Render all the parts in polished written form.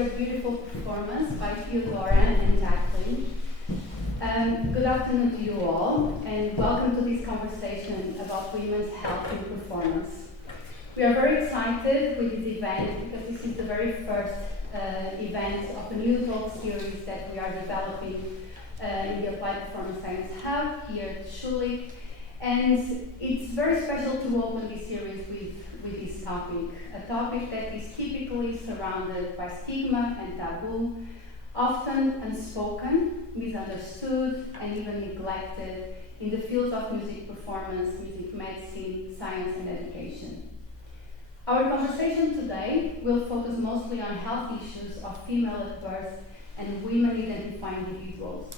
your beautiful performance by Theodora and Jacqueline. Good afternoon to you all, and welcome to this conversation about women's health and performance. We are very excited with this event because this is the very first event of a new talk series that we are developing in the Applied Performance Science Hub here at Schulich. And it's very special to open this series with this topic, a topic that is typically surrounded by stigma and taboo, often unspoken, misunderstood, and even neglected in the fields of music performance, music medicine, science, and education. Our conversation today will focus mostly on health issues of female at birth and women-identifying individuals.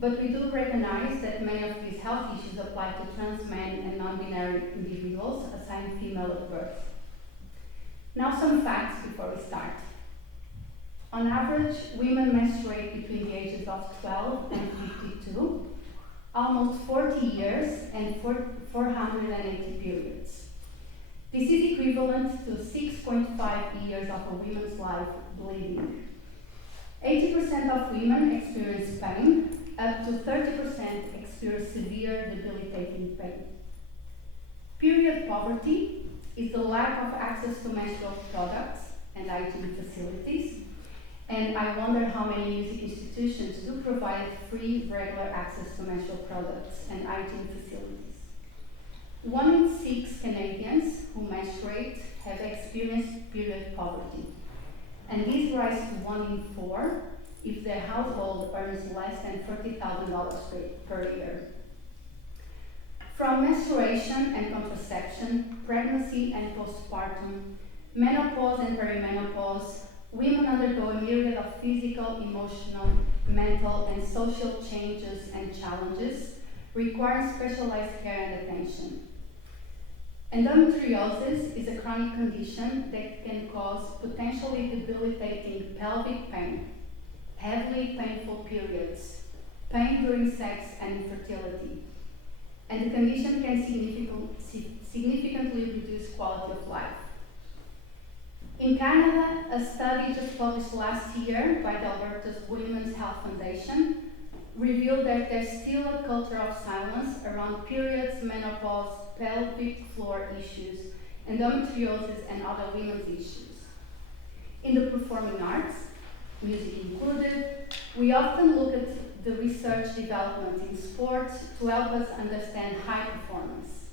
But we do recognize that many of these health issues apply to trans men and non-binary individuals assigned female at birth. Now some facts before we start. On average, women menstruate between the ages of 12 and 52, almost 40 years and 480 periods. This is equivalent to 6.5 years of a woman's life bleeding. 80% of women experience pain, up to 30% experience severe debilitating pain. Period poverty is the lack of access to menstrual products and hygiene facilities, and I wonder how many music institutions do provide free, regular access to menstrual products and hygiene facilities. 1 in 6 Canadians who menstruate have experienced period poverty, and this rises to 1 in 4 if their household earns less than $30,000 per year. From menstruation and contraception, pregnancy and postpartum, menopause and perimenopause, women undergo a myriad of physical, emotional, mental, and social changes and challenges requiring specialized care and attention. Endometriosis is a chronic condition that can cause potentially debilitating pelvic pain, heavily painful periods, pain during sex and infertility, and the condition can significantly reduce quality of life. In Canada, a study just published last year by the Alberta's Women's Health Foundation revealed that there's still a culture of silence around periods, menopause, pelvic floor issues, endometriosis, and other women's issues. In the performing arts, music included, we often look at the research development in sports to help us understand high performance.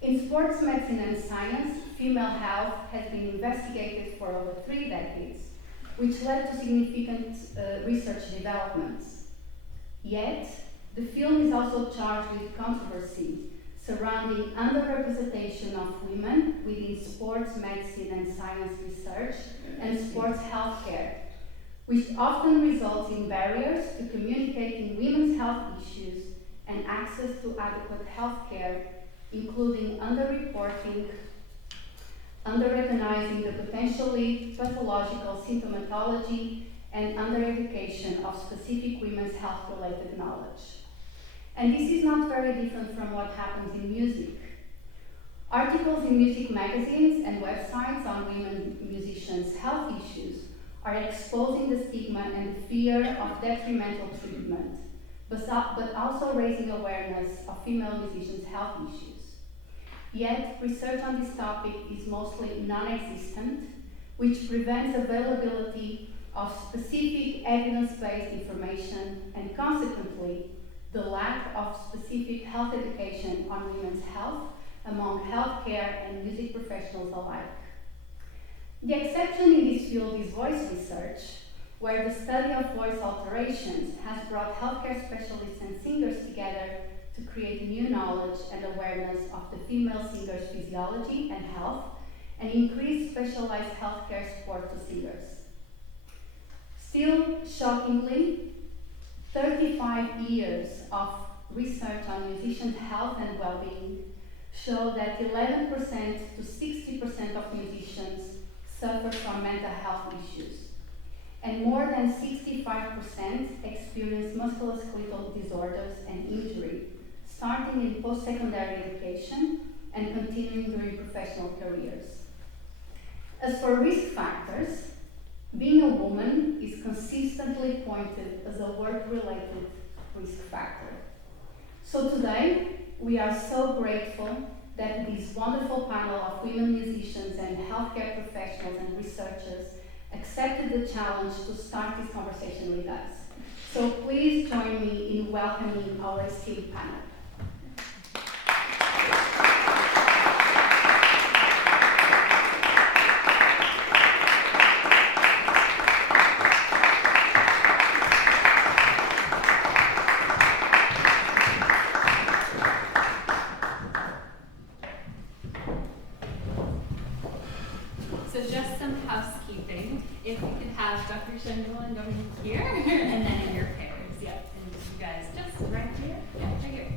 In sports medicine and science, female health has been investigated for over 3 decades, which led to significant research developments. Yet, the field is also charged with controversy surrounding underrepresentation of women within sports medicine and science research and sports healthcare, which often results in barriers to communicating women's health issues and access to adequate health care, including underreporting, underrecognizing the potentially pathological symptomatology, and undereducation of specific women's health-related knowledge. And this is not very different from what happens in music. Articles in music magazines and websites on women musicians' health issues are exposing the stigma and the fear of detrimental treatment, but also raising awareness of female musicians' health issues. Yet, research on this topic is mostly non-existent, which prevents availability of specific evidence-based information and consequently, the lack of specific health education on women's health among healthcare and music professionals alike. The exception in this field is voice research, where the study of voice alterations has brought healthcare specialists and singers together to create new knowledge and awareness of the female singer's physiology and health, and increase specialized healthcare support to singers. Still, shockingly, 35 years of research on musicians' health and well-being show that 11% to 60% of musicians suffer from mental health issues, and more than 65% experience musculoskeletal disorders and injury, starting in post-secondary education and continuing during professional careers. As for risk factors, Being a woman is consistently pointed as a work-related risk factor. So today, we are so grateful that this wonderful panel of women musicians and healthcare professionals and researchers accepted the challenge to start this conversation with us. So please join me in welcoming our esteemed panel. If we could have Dr. Chagnon and Dominique here, and then in your pairs. Yep, and you guys just right here. Yeah, right here.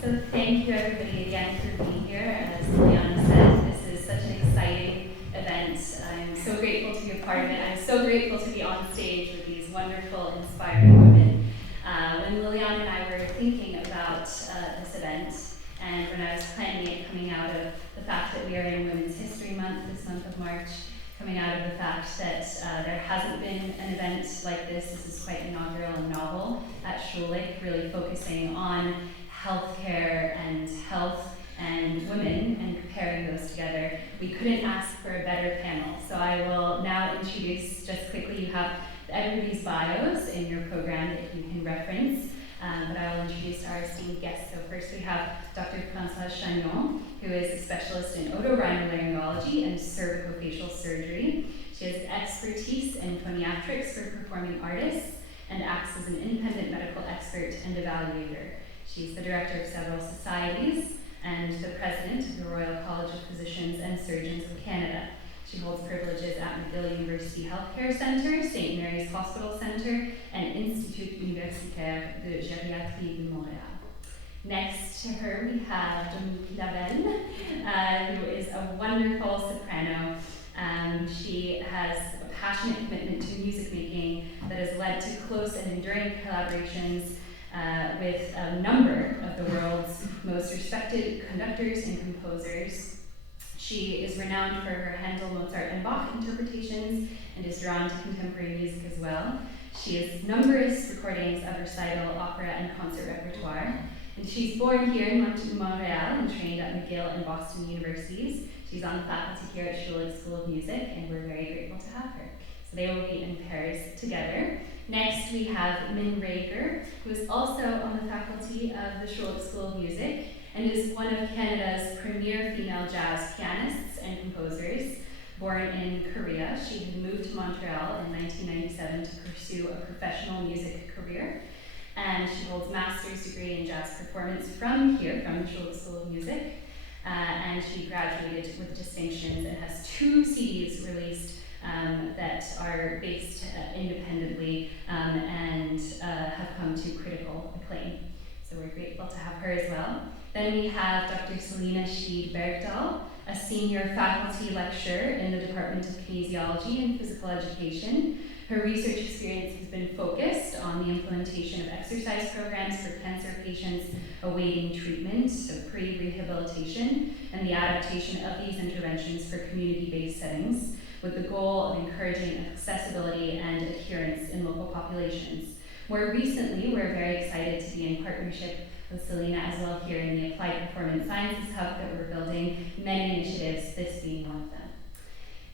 So thank you everybody again for being here. As Liliana said, this is such an exciting event. I'm so grateful to be a part of it. I'm so grateful to be on stage with these wonderful, inspiring women. When Liliana and I were thinking about this event, and when I was planning it, coming out of the fact that we are in Women's History Month, this month of March, coming out of the fact that there hasn't been an event like this. This is quite inaugural and novel at Schulich, really focusing on healthcare and health and women and comparing those together. We couldn't ask for a better panel. So I will now introduce, just quickly, you have everybody's bios in your program that you can reference. But I will introduce our esteemed guests. So first we have Dr. Françoise Chagnon, who is a specialist in otorhinolaryngology and cervicofacial surgery. She has expertise in phoniatrics for performing artists and acts as an independent medical expert and evaluator. She's the director of several societies and the president of the Royal College of Physicians and Surgeons of Canada. She holds privileges at McGill University Healthcare Centre, St. Mary's Hospital Centre, and Institut Universitaire de Gériatrie de Montreal. Next to her, we have Dominique Labelle, who is a wonderful soprano. She has a passionate commitment to music making that has led to close and enduring collaborations with a number of the world's most respected conductors and composers. She is renowned for her Handel, Mozart, and Bach interpretations and is drawn to contemporary music as well. She has numerous recordings of recital, opera, and concert repertoire. And she's born here in Montreal and trained at McGill and Boston universities. She's on the faculty here at Schulich School of Music, and we're very grateful to have her. So they will be in pairs together. Next, we have Reger, who is also on the faculty of the Schulich School of Music, and is one of Canada's premier female jazz pianists and composers. Born in Korea, she had moved to Montreal in 1997 to pursue a professional music career, and she holds a master's degree in jazz performance from here, from the Schulich School of Music, and she graduated with distinctions and has 2 CDs released that are based independently and have come to critical acclaim. So we're grateful to have her as well. Then we have Dr. Celena Scheede-Bergdahl, a senior faculty lecturer in the Department of Kinesiology and Physical Education. Her research experience has been focused on the implementation of exercise programs for cancer patients awaiting treatment, so pre-rehabilitation, and the adaptation of these interventions for community-based settings, with the goal of encouraging accessibility and adherence in local populations. More recently, we're very excited to be in partnership with Celena as well here in the Applied Performance Sciences Hub that we're building, many initiatives, this being one of them.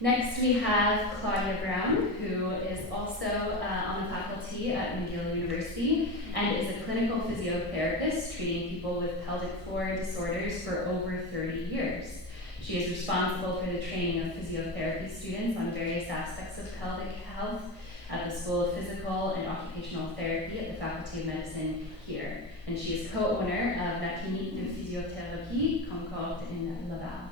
Next, we have Claudia Brown, who is also on the faculty at McGill University and is a clinical physiotherapist treating people with pelvic floor disorders for over 30 years. She is responsible for the training of physiotherapy students on various aspects of pelvic health at the School of Physical and Occupational Therapy at the Faculty of Medicine here. And she is co-owner of La Clinique de Physiothérapie Concorde in Labelle.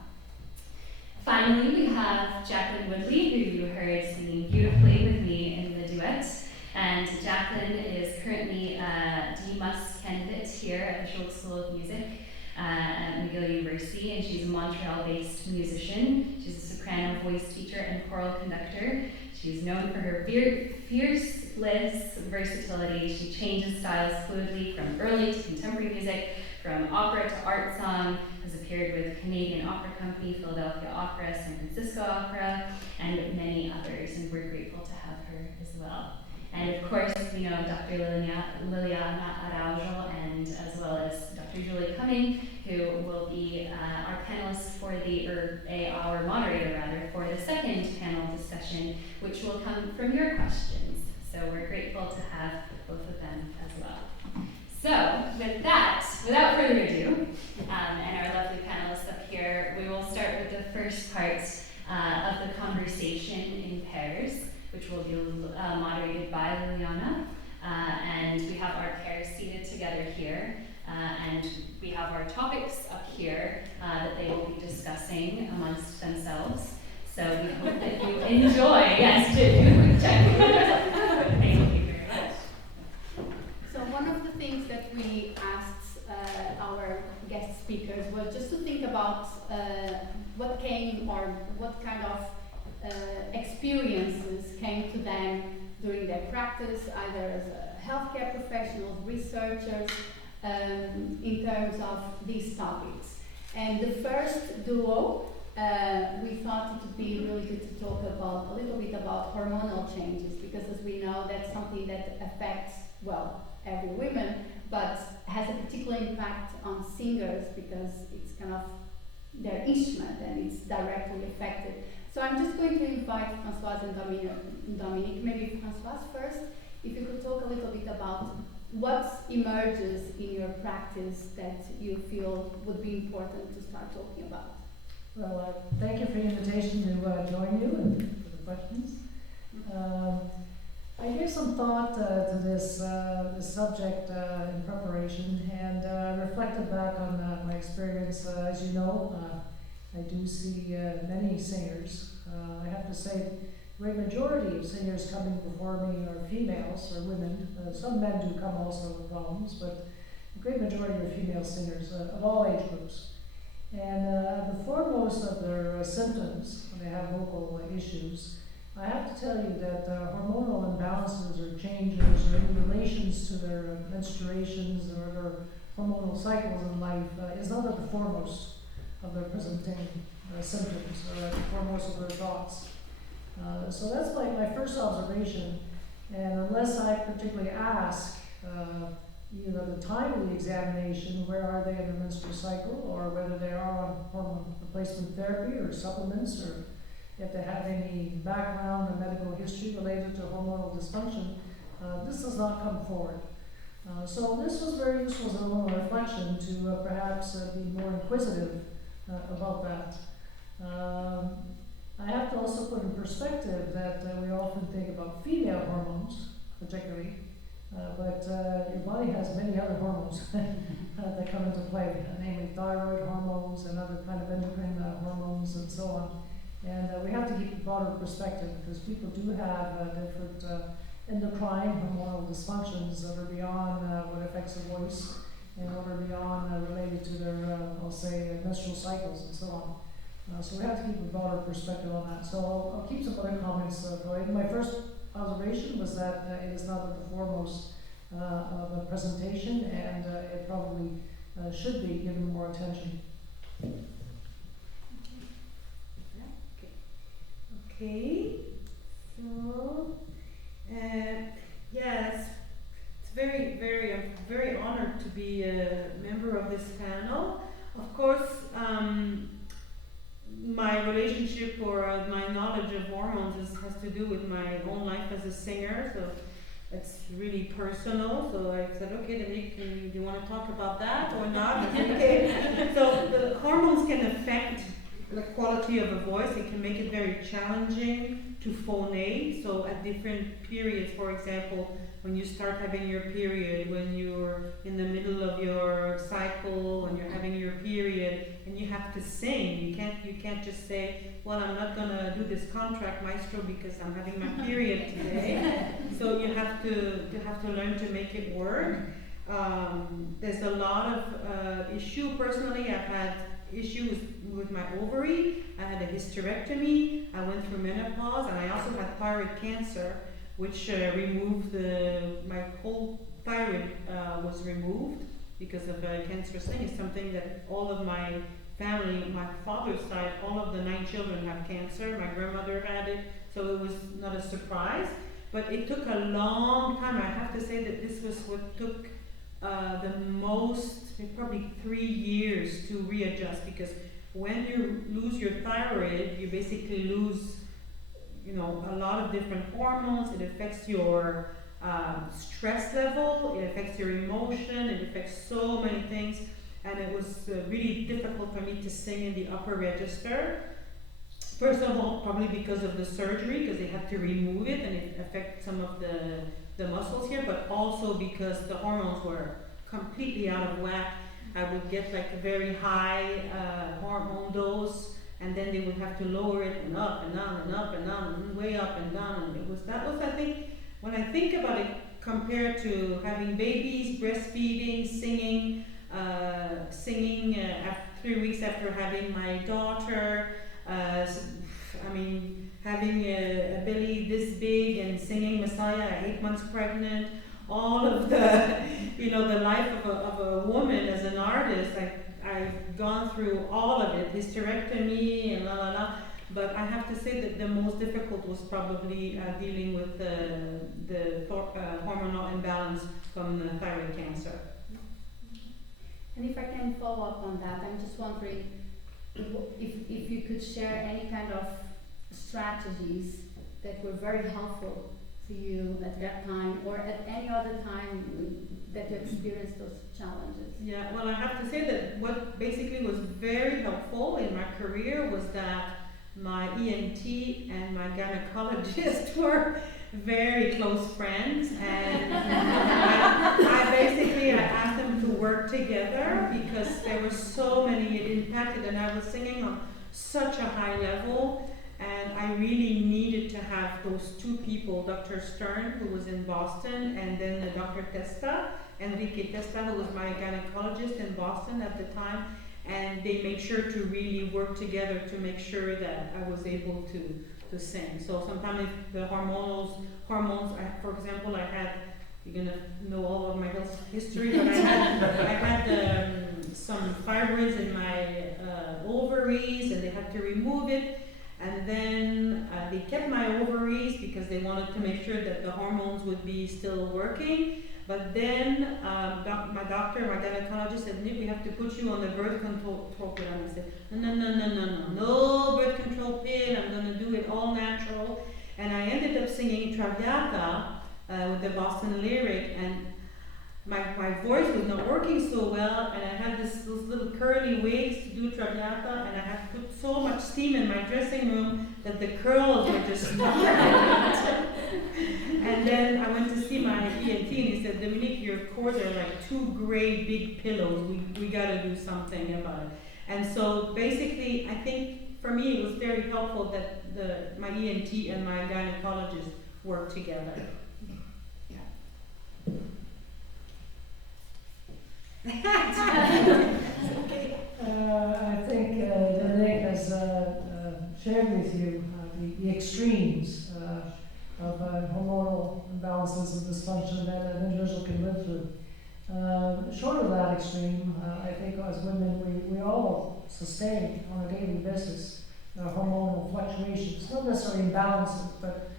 Finally, we have Jacqueline Woodley, who you heard singing beautifully with me in the duet. And Jacqueline is currently a D.Mus candidate here at the Schulich School of Music at McGill University, and she's a Montreal-based musician. She's a soprano, voice teacher, and choral conductor. She's known for her fierce versatility. She changes styles fluidly from early to contemporary music, from opera to art song, has a appeared with Canadian Opera Company, Philadelphia Opera, San Francisco Opera, and many others, and we're grateful to have her as well. And of course, you know, Dr. Liliana Araújo, and as well as Dr. Julie Cumming, who will be our panelist for our moderator rather, for the second panel discussion, which will come from your questions. So we're grateful to have both of them as well. So with that, without further ado, and our lovely panelists up here, we will start with the first part of the conversation in pairs, which will be moderated by Liliana. And we have our pairs seated together here. And we have our topics up here that they will be discussing amongst themselves. So we hope that you enjoy. Yes, check. Thank you very much. So one of the things that we asked our guest speakers was just to think about what came or what kind of experiences came to them during their practice, either as healthcare professionals, researchers, in terms of these topics. And the first duo, we thought it would be really good to talk about a little bit about hormonal changes, because as we know, that's something that affects, well, every woman, but has a particular impact on singers because it's kind of their instrument and it's directly affected. So I'm just going to invite Françoise and Dominique, maybe Françoise first, if you could talk a little bit about what emerges in your practice that you feel would be important to start talking about. Well, thank you for the invitation to join you and for the questions. I gave some thought to this subject in preparation, and reflected back on my experience. As you know, I do see many singers. I have to say, the great majority of singers coming before me are females or women. Some men do come also with problems, but the great majority are female singers of all age groups. And the foremost of their symptoms when they have vocal issues, I have to tell you that hormonal imbalances or changes or in relations to their menstruations or their hormonal cycles in life is not at the foremost of their presenting symptoms or at the foremost of their thoughts. So that's my first observation, and unless I particularly ask the time of the examination, where are they in their menstrual cycle, or whether they are on hormone replacement therapy or supplements, or if they have any background or medical history related to hormonal dysfunction, this does not come forward. So this was very useful as a little reflection to perhaps be more inquisitive about that. I have to also put in perspective that we often think about female hormones, particularly, but your body has many other hormones that come into play, namely thyroid hormones and other kind of endocrine hormones and so on. And we have to keep a broader perspective, because people do have different endocrine hormonal dysfunctions that are beyond what affects the voice and what are beyond related to their, I'll say, menstrual cycles and so on. So we have to keep a broader perspective on that. So I'll keep some other comments going. My first observation was that it is not at the foremost of a presentation, and it probably should be given more attention. Okay, so yes, it's I'm very honored to be a member of this panel. Of course, my relationship or my knowledge of hormones has to do with my own life as a singer, so it's really personal. So I said, okay, Dominique, do you want to talk about that or not? Okay. So the hormones can affect the quality of a voice. It can make it very challenging to phonate. So at different periods, for example, when you start having your period, when you're in the middle of your cycle, when you're having your period, and you have to sing, you can't just say, well, I'm not gonna do this contract maestro because I'm having my period today. So you have to learn to make it work. There's a lot of issue. Personally, I've had issues with my ovary. I had a hysterectomy. I went through menopause, and I also had thyroid cancer, which removed my whole thyroid was removed because of a cancerous thing. It's something that all of my family, my father's side, all of the 9 children have cancer. My grandmother had it, so it was not a surprise. But it took a long time. I have to say that this was what took the most, probably 3 years to readjust, because when you lose your thyroid, you basically lose, you know, a lot of different hormones. It affects your stress level, it affects your emotion, it affects so many things, and it was really difficult for me to sing in the upper register. First of all, probably because of the surgery, because they had to remove it and it affected some of the muscles here, but also because the hormones were completely out of whack. I would get like a very high hormone dose, and then they would have to lower it and up and down and up and down and way up and down. And that was I think, when I think about it, compared to having babies, breastfeeding, singing, 3 weeks after having my daughter, I mean, having a belly this big and singing Messiah at 8 months pregnant, all of the, you know, the life of a woman as an artist, I've gone through all of it, hysterectomy and la la la. But I have to say that the most difficult was probably dealing with the hormonal imbalance from the thyroid cancer. And if I can follow up on that, I'm just wondering if you could share any kind of strategies that were very helpful to you at that time, or at any other time that you experienced those challenges. Yeah, well, I have to say that what basically was very helpful in my career was that my ENT and my gynecologist were very close friends, and I asked them to work together because there were so many, it impacted, and I was singing on such a high level, and I really needed to have those 2 people, Dr. Stern, who was in Boston, and then Dr. Testa, Enrique Testa, who was my gynecologist in Boston at the time, and they made sure to really work together to make sure that I was able to sing. So sometimes if the hormones, for example, I had, you're gonna know all of my health history, but I had some fibroids in my ovaries, and they had to remove it. And then they kept my ovaries because they wanted to make sure that the hormones would be still working. But then my doctor, my gynecologist said, Nick, we have to put you on the birth control pill. And I said, no birth control pill, I'm going to do it all natural. And I ended up singing Traviata with the Boston Lyric, and my voice was not working so well, and I had those little curly wigs to do Traviata, and I had put so much steam in my dressing room that the curls were just And then I went to see my ENT, and he said, Dominique, your cords are like 2 gray big pillows. We got to do something about it. And so basically, I think for me it was very helpful that my ENT and my gynecologist worked together. I think Dominique has shared with you the extremes of hormonal imbalances and dysfunction that an individual can live through. Short of that extreme, I think as women we all sustain on a daily basis hormonal fluctuations, not necessarily imbalances, but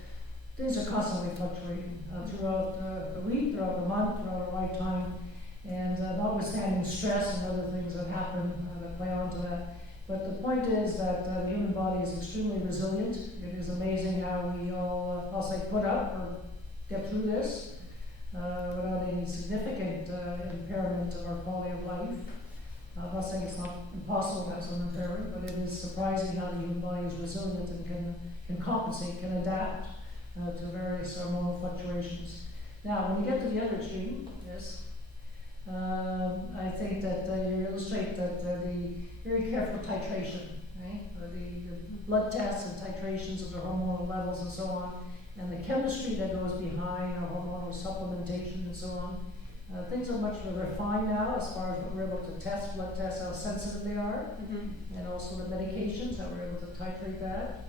things are constantly fluctuating throughout the week, throughout the month, throughout our lifetime. And notwithstanding stress and other things that happen that play onto that. But the point is that the human body is extremely resilient. It is amazing how we all, I'll say, put up or get through this without any significant impairment of our quality of life. I'm not saying it's not impossible to have some impairment, but it is surprising how the human body is resilient and can compensate, can adapt to various hormonal fluctuations. Now, when you get to the other extreme, yes, I think that you illustrate that the very careful titration, right? The blood tests and titrations of the hormonal levels and so on, and the chemistry that goes behind our hormonal supplementation and so on. Things are much more refined now as far as what we're able to test, blood tests, how sensitive they are, and also the medications, how we're able to titrate that.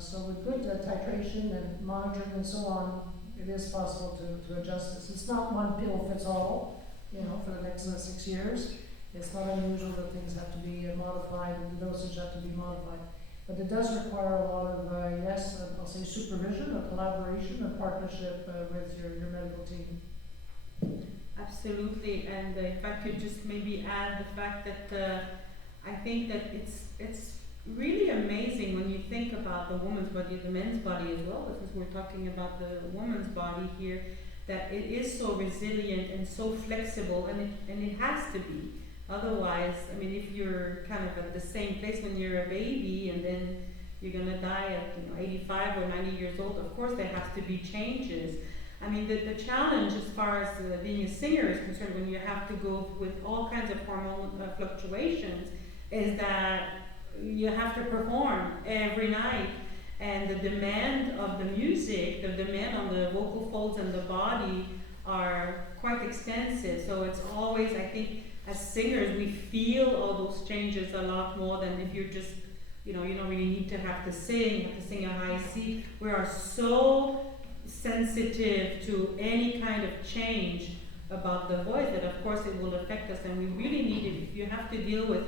So with good titration and monitoring and so on, it is possible to adjust this. It's not one pill fits all, you know, for the next 6 years. It's not unusual that things have to be modified and the dosage have to be modified. But it does require a lot of, yes, I'll say supervision or collaboration or partnership with your medical team. Absolutely, and if I could just maybe add the fact that I think that it's really amazing when you think about the woman's body, the men's body as well, because we're talking about the woman's body here, that it is so resilient and so flexible, and it has to be. Otherwise, I mean, if you're kind of at the same place when you're a baby and then you're gonna die at 85 or 90 years old, of course there has to be changes. I mean, the challenge as far as being a singer is concerned, when you have to go with all kinds of hormonal fluctuations, is that you have to perform every night, and the demand of the music, the demand on the vocal folds and the body are quite extensive. So it's always, I think, as singers, we feel all those changes a lot more than if you're just, you don't really need to have to sing a high C. We are so sensitive to any kind of change about the voice that of course it will affect us, and we really need it. If you have to deal with,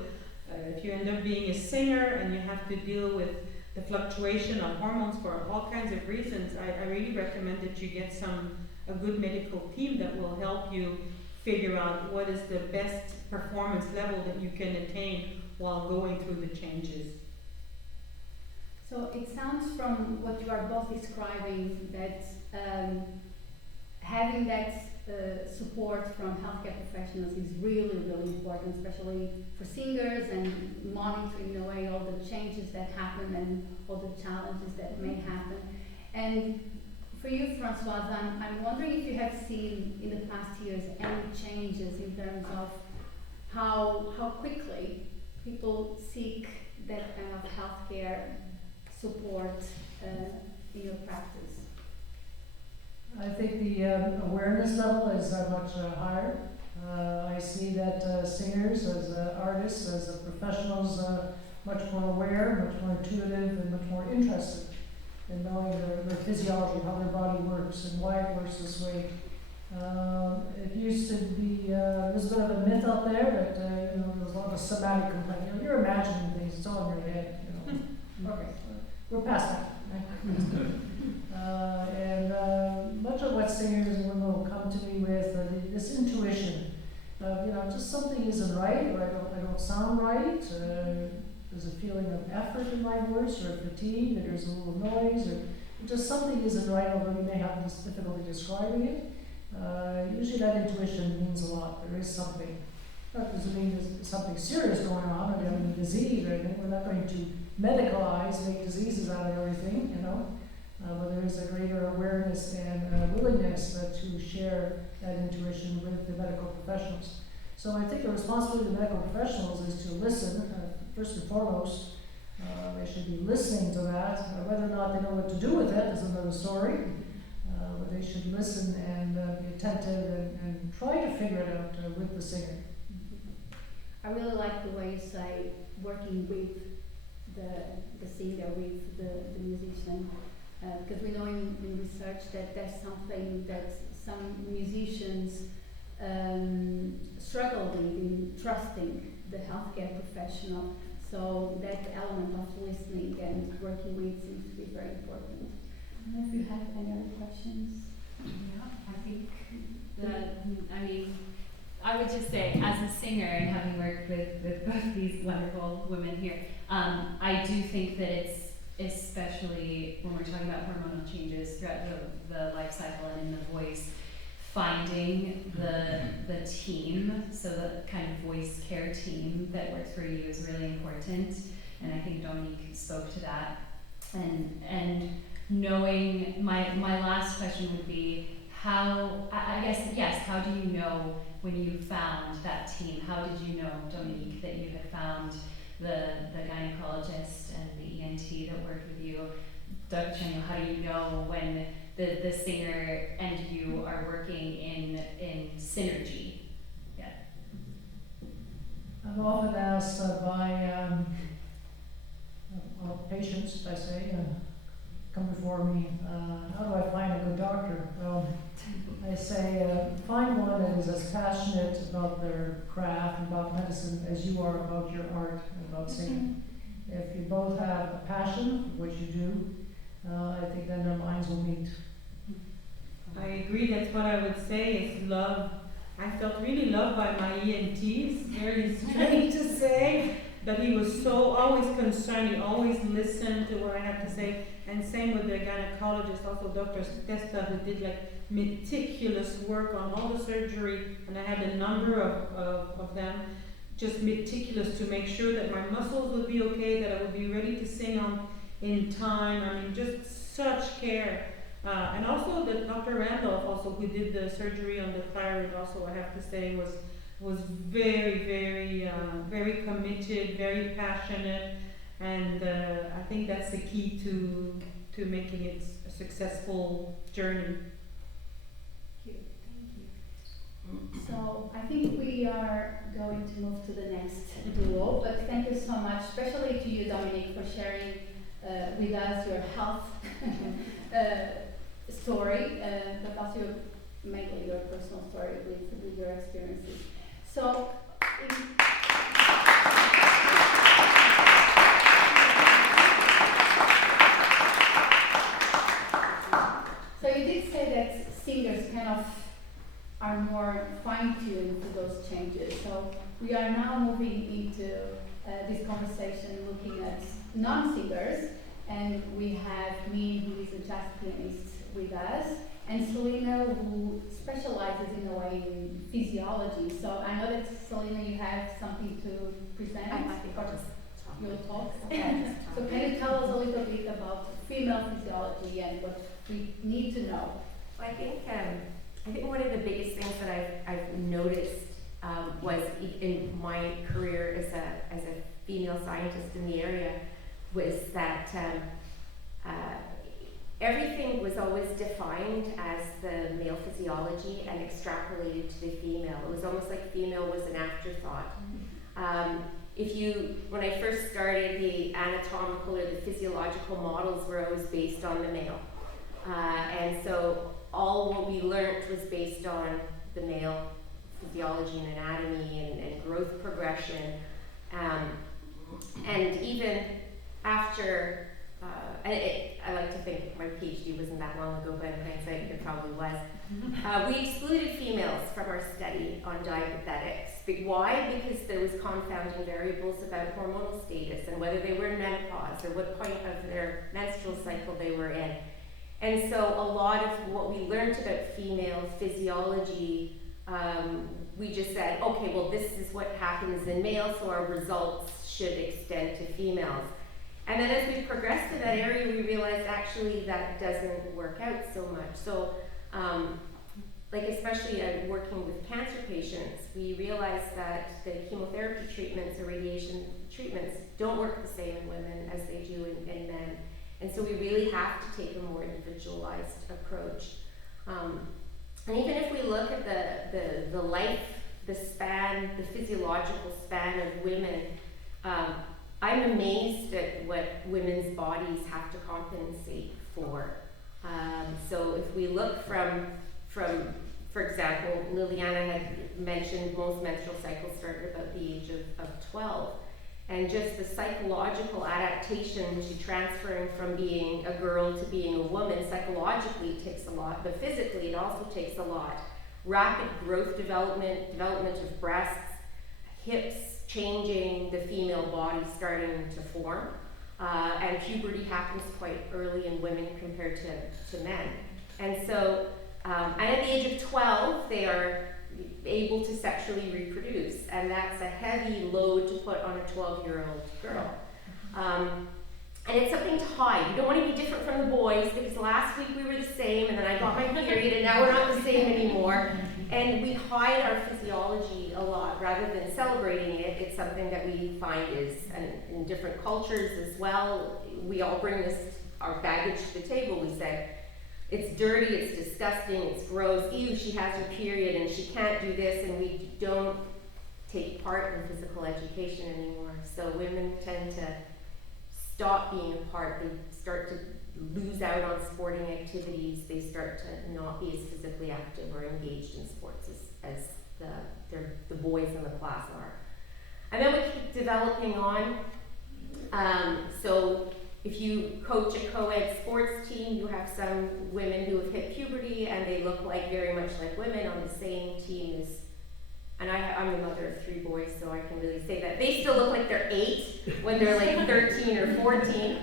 if you end up being a singer and you have to deal with the fluctuation of hormones for all kinds of reasons, I really recommend that you get a good medical team that will help you figure out what is the best performance level that you can attain while going through the changes. So it sounds from what you are both describing that having that support from healthcare professionals is really, really important, especially for singers, and monitoring in a way all the changes that happen and all the challenges that may happen. And for you, Françoise, I'm wondering if you have seen in the past years any changes in terms of how quickly people seek that kind of healthcare support in your practice. I think the awareness level is much higher. I see that singers, as artists, as professionals, much more aware, much more intuitive, and much more interested in knowing their physiology, how their body works, and why it works this way. It used to be, there's a bit of a myth out there that there's a lot of somatic complaint. You're imagining things, it's all in your head. Okay, we're past that. And much of what singers and women will come to me with this intuition of, just something isn't right, or I don't sound right. There's a feeling of effort in my voice, or fatigue, or there's a little noise, or just something isn't right, although you may have this difficulty describing it. Usually that intuition means a lot. There is something. That doesn't mean there's something serious going on, or they have a disease or anything. We're not going to medicalize, make diseases out of everything, but there is a greater awareness and willingness to share that intuition with the medical professionals. So I think the responsibility of the medical professionals is to listen, first and foremost. They should be listening to that. Whether or not they know what to do with it is another story. But they should listen and be attentive and try to figure it out with the singer. I really like the way you say working with the singer, with the musician, because we know in research that there's something that some musicians struggle with in trusting the healthcare professional. So that element of listening and working with seems to be very important. I don't know if you have any other questions. Yeah, I think I would just say, as a singer and having worked with both these wonderful women here, I do think that it's, especially when we're talking about hormonal changes throughout the life cycle and in the voice, finding the team, so the kind of voice care team that works for you is really important. And I think Dominique spoke to that. And knowing, my last question would be, how do you know when you found that team? How did you know, Dominique, that you had found the gynecologist and the ENT that worked with you? Dr. Chagnon, how do you know when the singer and you are working in synergy? Yeah. I'm often asked by patients, come before me, how do I find a good doctor? Well, I say, find one that is as passionate about their craft, about medicine, as you are about your art and about singing. If you both have a passion for what you do, I think then their minds will meet. I agree, that's what I would say is love. I felt really loved by my ENT. It's very strange to say, but he was so always concerned, he always listened to what I had to say. And same with the gynecologist, also Dr. Testa, who did like meticulous work on all the surgery, and I had a number of them, just meticulous to make sure that my muscles would be okay, that I would be ready to sing on in time. I mean, just such care. And also the Dr. Randolph, also who did the surgery on the thyroid, also I have to say was very, very, very committed, very passionate, and I think that's the key to making it a successful journey. Thank you. So I think we are going to move to the next duo, but thank you so much, especially to you, Dominique, for sharing with us your health story, but also mainly your personal story with your experiences. So, so you did say that singers kind of are more fine-tuned to those changes. So we are now moving into this conversation looking at non-singers, and we have me, who is a jazz pianist, with us, and Celena, who specializes in a way in physiology. So I know that, Celena, you have something to present. I think I'll just talk. You'll talk? Okay. So can you tell us a little bit about female physiology and what we need to know? Well, I think one of the biggest things that I've noticed was in my career as a female scientist in the area was that everything was always defined as the male physiology and extrapolated to the female. It was almost like female was an afterthought. When I first started, the anatomical or the physiological models were always based on the male. And so all what we learned was based on the male physiology and anatomy and growth progression. And even after, I like to think my PhD wasn't that long ago, but in hindsight it probably was. We excluded females from our study on diabetics. Why? Because there was confounding variables about hormonal status and whether they were in menopause or what point of their menstrual cycle they were in. And so a lot of what we learned about female physiology, we just said, okay, well, this is what happens in males, so our results should extend to females. And then as we progressed in that area, we realized actually that doesn't work out so much. So, especially working with cancer patients, we realized that the chemotherapy treatments or radiation treatments don't work the same in women as they do in men. And so we really have to take a more individualized approach. And even if we look at the life, the span, the physiological span of women, I'm amazed at what women's bodies have to compensate for. So if we look from, for example, Liliana had mentioned most menstrual cycles start at about the age of 12. And just the psychological adaptation to transferring from being a girl to being a woman, psychologically it takes a lot, but physically it also takes a lot. Rapid growth development of breasts, hips changing, the female body starting to form. And puberty happens quite early in women compared to men. And so, and at the age of 12, they are able to sexually reproduce, and that's a heavy load to put on a 12-year-old girl. And it's something to hide. You don't want to be different from the boys, because last week we were the same, and then I got my period, and now we're not the same anymore. And we hide our physiology a lot rather than celebrating it. It's something that we find is, and in different cultures as well, we all bring our baggage to the table. We say, it's dirty, it's disgusting, it's gross, ew, she has her period and she can't do this, and we don't take part in physical education anymore. So women tend to stop being a part, they start to lose out on sporting activities, they start to not be as physically active or engaged in sports as the boys in the class are. And then we keep developing on. So if you coach a co-ed sports team, you have some women who have hit puberty and they look very much like women on the same team as, and I'm the mother of 3 boys, so I can really say that. They still look like they're 8 when they're 13 or 14.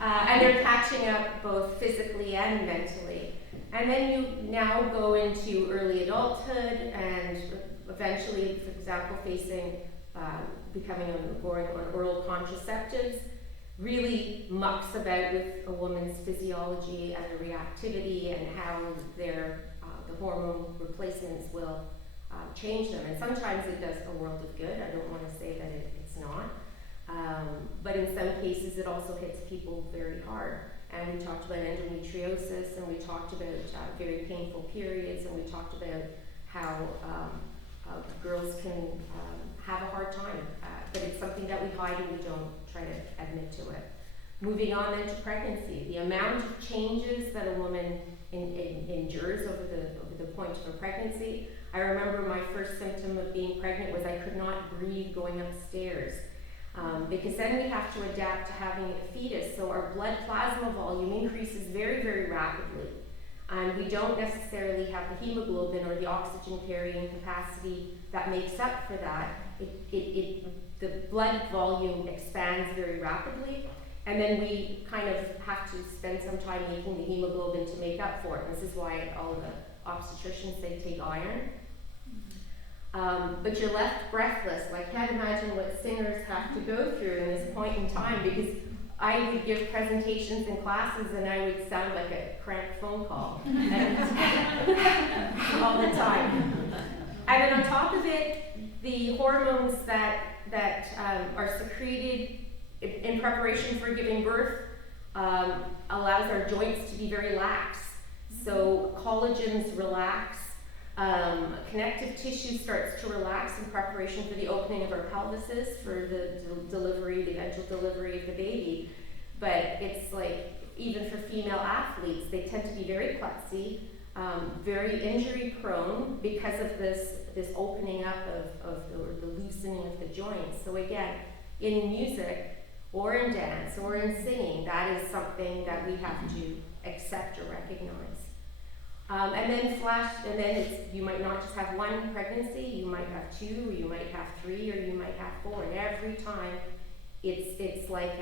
And they're catching up both physically and mentally. And then you now go into early adulthood and eventually, for example, becoming going on oral contraceptives, really mucks about with a woman's physiology and the reactivity and how the hormone replacements will change them. And sometimes it does a world of good. I don't want to say that it's not. But in some cases it also hits people very hard. And we talked about endometriosis, and we talked about very painful periods, and we talked about how girls can have a hard time, but it's something that we hide and we don't try to admit to it. Moving on then to pregnancy, the amount of changes that a woman endures over the point of a pregnancy. I remember my first symptom of being pregnant was I could not breathe going upstairs. Because then we have to adapt to having a fetus, so our blood plasma volume increases very, very rapidly. And we don't necessarily have the hemoglobin or the oxygen carrying capacity that makes up for that. The blood volume expands very rapidly, and then we kind of have to spend some time making the hemoglobin to make up for it. And this is why all the obstetricians, they take iron. But you're left breathless. I can't imagine what singers have to go through in this point in time, because I would give presentations in classes and I would sound like a cranked phone call all the time. And then on top of it, the hormones that are secreted in preparation for giving birth allows our joints to be very lax. So collagens relax. Connective tissue starts to relax in preparation for the opening of our pelvises for the eventual delivery of the baby. But it's even for female athletes, they tend to be very klutzy, very injury prone because of this opening up of the loosening of the joints. So again, in music or in dance or in singing, that is something that we have to accept or recognize. And then you might not just have one pregnancy, you might have 2, or you might have 3, or you might have 4. And every time it's like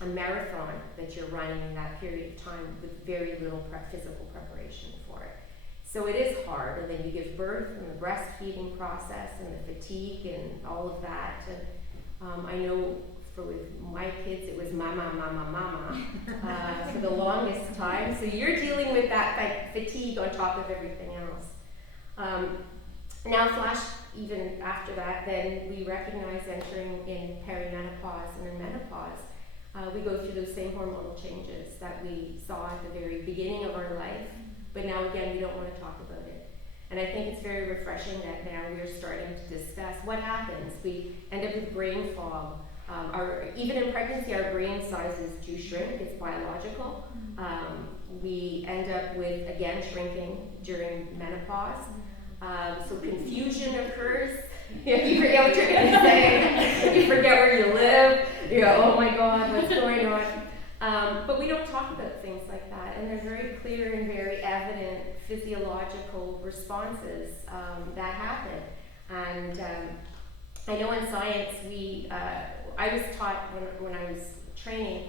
a marathon that you're running in that period of time with very little physical preparation for it. So it is hard, and then you give birth and the breastfeeding process and the fatigue and all of that. And I know with my kids, it was mama, mama, mama for the longest time. So you're dealing with that fatigue on top of everything else. Now even after that, then we recognize entering in perimenopause and in menopause. We go through those same hormonal changes that we saw at the very beginning of our life, but now again, we don't want to talk about it. And I think it's very refreshing that now we're starting to discuss what happens. We end up with brain fog. Even in pregnancy, our brain sizes do shrink. It's biological. We end up with, again, shrinking during menopause. So confusion occurs. You forget what you're going to say. You forget where you live. You go, oh my God, what's going on? But we don't talk about things like that. And they're very clear and very evident physiological responses that happen. And I know in science, I was taught when I was training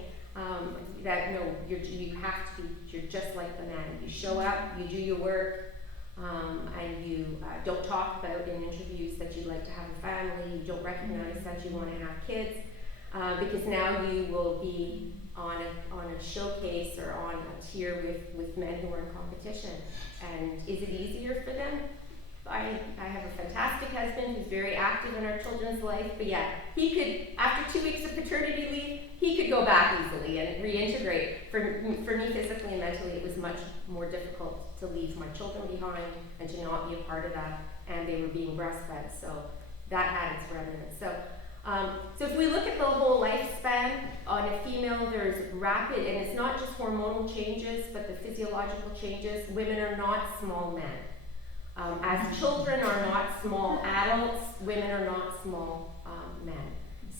that you're just like the man. You show up, you do your work, and you don't talk about in interviews that you'd like to have a family. You don't recognize that you want to have kids, because now you will be on a showcase or on a tier with men who are in competition. And is it easier for them? I have a fantastic husband who's very active in our children's life, but yeah, he could, after 2 weeks of paternity leave, he could go back easily and reintegrate. For me, physically and mentally, it was much more difficult to leave my children behind and to not be a part of that, and they were being breastfed, so that had its remnants. So So if we look at the whole lifespan, on a female there's rapid, and it's not just hormonal changes, but the physiological changes. Women are not small men. As children are not small adults, women are not small men.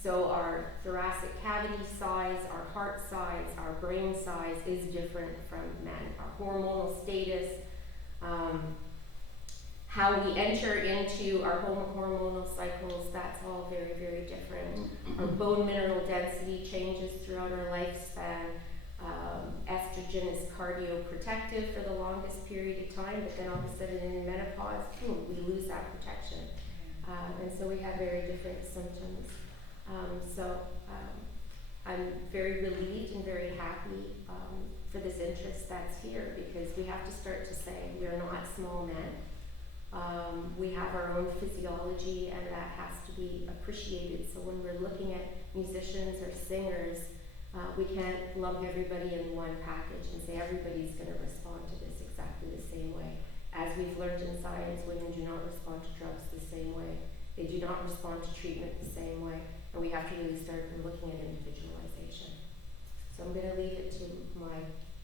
So our thoracic cavity size, our heart size, our brain size is different from men. Our hormonal status, how we enter into our hormonal cycles, that's all very, very different. Our bone mineral density changes throughout our lifespan. Estrogen is cardioprotective for the longest period of time, but then all of a sudden in menopause, boom, we lose that protection. And so we have very different symptoms. I'm very relieved and very happy for this interest that's here, because we have to start to say we are not small men. We have our own physiology, and that has to be appreciated. So when we're looking at musicians or singers, we can't lump everybody in one package and say everybody's going to respond to this exactly the same way. As we've learned in science, women do not respond to drugs the same way. They do not respond to treatment the same way. And we have to really start looking at individualization. So I'm going to leave it to my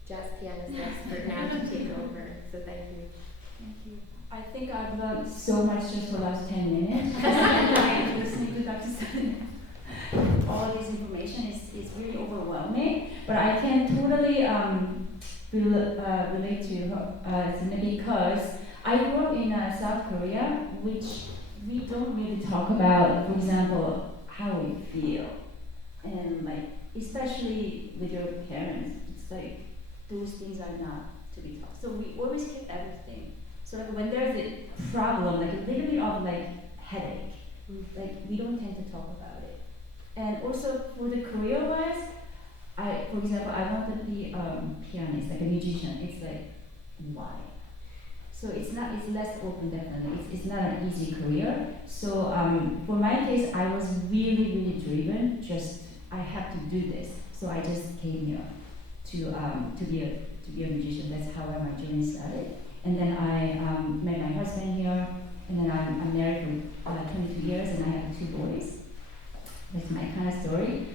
jazz pianist expert now to take over. So thank you. Thank you. I think I've learned so much just for the last 10 minutes. Listening to Dr. Celena. All this information is really overwhelming, but I can totally relate to Celena, because I grew up in South Korea, which we don't really talk about, for example, how we feel, and like, especially with your parents, it's like those things are not to be taught. So we always keep everything. So like when there's a problem, like a little bit of like headache, like we don't tend to talk about it. And also for the career-wise, for example, I want to be a pianist, like a musician. It's like, why? So it's less open, definitely. It's not an easy career. So for my case, I was really, really driven. Just I have to do this. So I just came here to be a musician. That's how my journey started. And then I met my husband here, and then I'm married for 22 years, and I have 2 boys. That's my kind of story.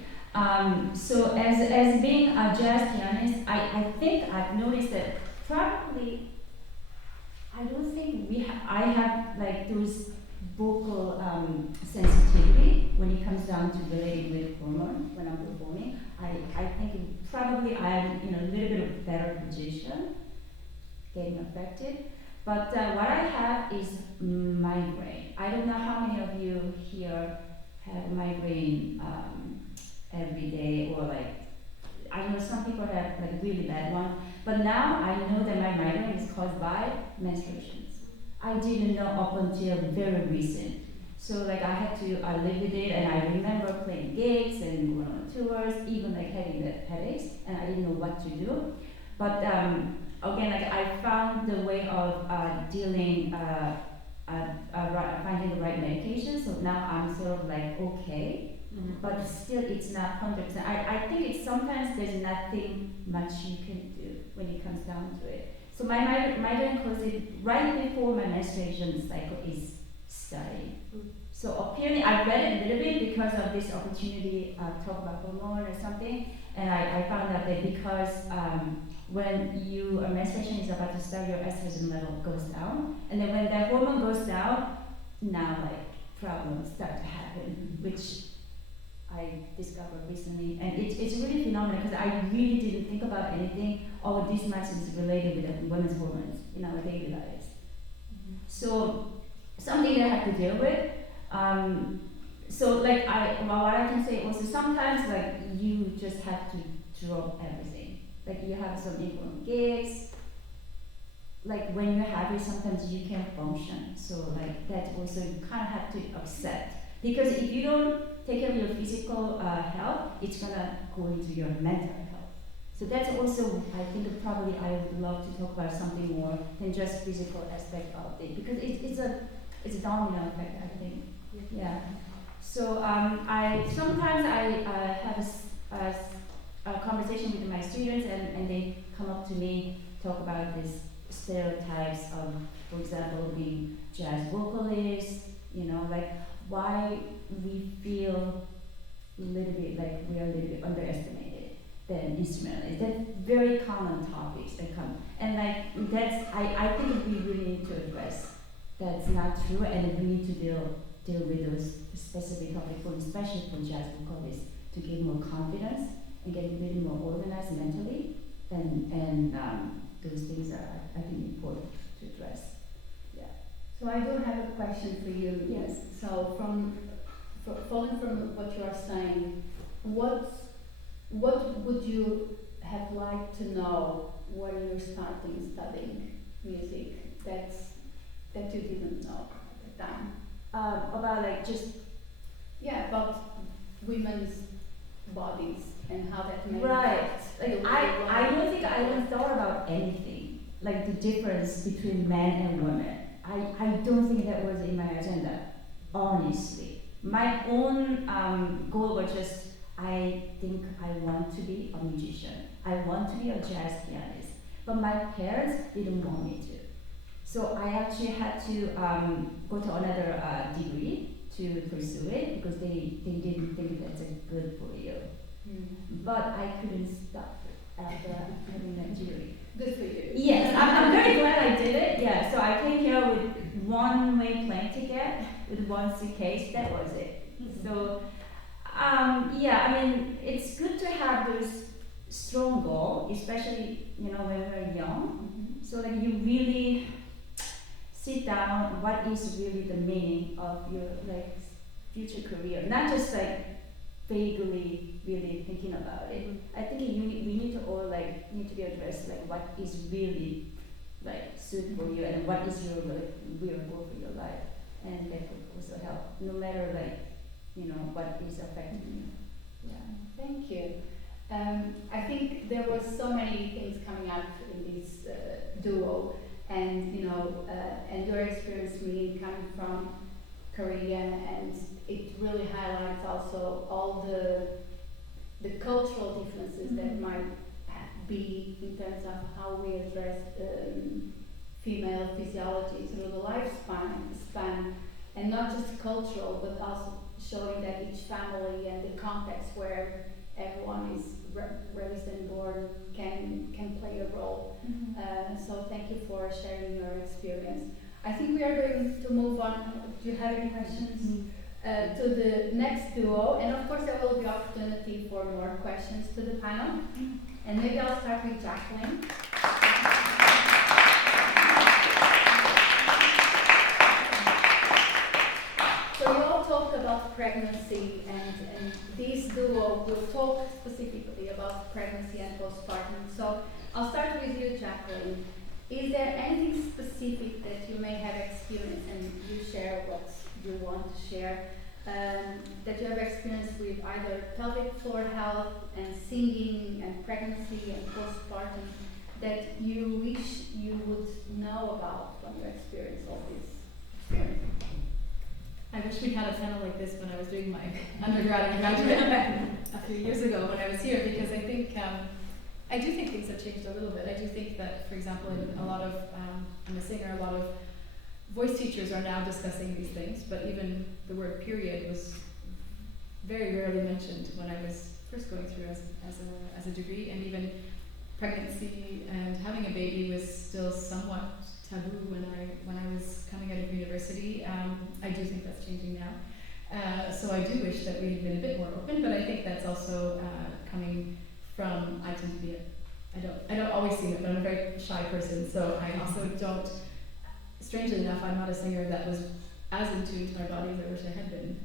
So as being a jazz pianist, I think I've noticed that probably, I don't think I have like those vocal sensitivity when it comes down to relating with hormone when I'm performing. I think probably I'm in a little bit of better position getting affected. But what I have is migraine. I don't know how many of you here have migraine every day, or like, I don't know, some people have like really bad one. But now I know that my migraine is caused by menstruations. I didn't know up until very recent. So like I had to live with it, and I remember playing gigs and going on tours, even like having the headaches, and I didn't know what to do. But again, like I found the way of dealing, finding the right medication. So now I'm sort of like okay, but still it's not 100%. I think it's sometimes there's nothing much you can do when it comes down to it. So my migraine caused right before my menstruation cycle is starting. So apparently I read it a little bit because of this opportunity to talk about hormone or something, and I found out that because when your menstruation is about to start, your estrogen level goes down, and then when that hormone goes down, now like problems start to happen, which I discovered recently, and it's really phenomenal because I really didn't think about anything. Oh, this much is related with the women's hormones in our daily lives. So something that I have to deal with. So like what I can say also, sometimes like you just have to drop everything. Like you have some important gigs. Like when you're happy, sometimes you can't function. So like that also you kind of have to accept, because if you don't take care of your physical health, it's gonna go into your mental health. So that's also, I think probably I would love to talk about something more than just physical aspect of it, because it's a domino effect, I think. Yeah. So I sometimes have a conversation with my students, and they come up to me, talk about these stereotypes of, for example, being jazz vocalists. You know, like why we feel a little bit like we are a little bit underestimated than instrumentalists. That's very common topics that come, and like that's I think we really need to address. That's not true, and we need to deal with those specific topics, especially for jazz vocalists, to give more confidence and get a little more organized mentally, and those things are, I think, important to address. Yeah. So I do have a question for you. Yes. So following from what you are saying, what would you have liked to know when you're starting studying music that you didn't know at the time? About like just about women's bodies and how that may right. impact Like the way I one- don't think I even thought about anything like the difference between men and women. I don't think that was in my agenda, honestly. My own goal was just I think I want to be a musician. I want to be a jazz pianist. But my parents didn't want me to. So I actually had to go to another degree to pursue it because they didn't think that's good for you. But I couldn't stop after having that degree. Good for you. Yes, I'm very glad I did it. Yeah, so I came here with one-way plane ticket with one suitcase. That was it. So, yeah, I mean, it's good to have those strong goals, especially when we're young. So like you really sit down. What is really the meaning of your like future career? Not just like vaguely really thinking about it. I think we need to all like need to be addressed like what is really like suit for you and what is your like real goal for your life, and that could also help no matter like what is affecting you. Yeah. Thank you. I think there was so many things coming up in this duo, and and your experience really coming from Korea, and it really highlights also all the cultural differences that might be in terms of how we address female physiology through the lifespan, and not just cultural, but also showing that each family and the context where everyone is raised and born can play a role. So thank you for sharing your experience. I think we are going to move on. Do you have any questions? To the next duo, and of course there will be opportunity for more questions to the panel. And maybe I'll start with Jacqueline. So you all talked about pregnancy, and this duo will talk specifically about pregnancy and postpartum. So I'll start with you, Jacqueline. Is there anything specific that you may have experienced, and you share what you want to share, that you have experienced with either pelvic floor health and singing and pregnancy and postpartum that you wish you would know about from your experience, all this experience? I wish we had a panel like this when I was doing my undergrad and graduate a few years ago when I was here, because I think I do think things have changed a little bit. I do think that, for example, in a lot of I'm a singer, a lot of voice teachers are now discussing these things, but even the word period was very rarely mentioned when I was first going through as a degree, and even pregnancy and having a baby was still somewhat taboo when I was coming out of university. I do think that's changing now. So I do wish that we had been a bit more open, but I think that's also coming from, I tend to be I don't always sing it, but I'm a very shy person, so I also don't, strangely enough, I'm not a singer that was as in tune to my body as I wish I had been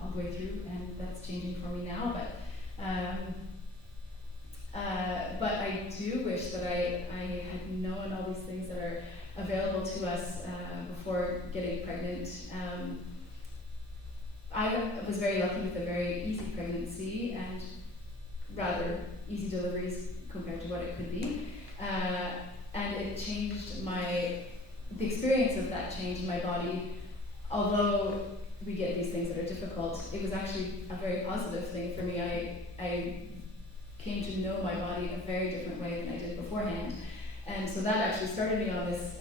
all the way through, and that's changing for me now, but I do wish that I had known all these things that are available to us before getting pregnant. I was very lucky with a very easy pregnancy and rather easy deliveries compared to what it could be, and it changed the experience of that change in my body. Although we get these things that are difficult, it was actually a very positive thing for me. I came to know my body in a very different way than I did beforehand, and so that actually started me on this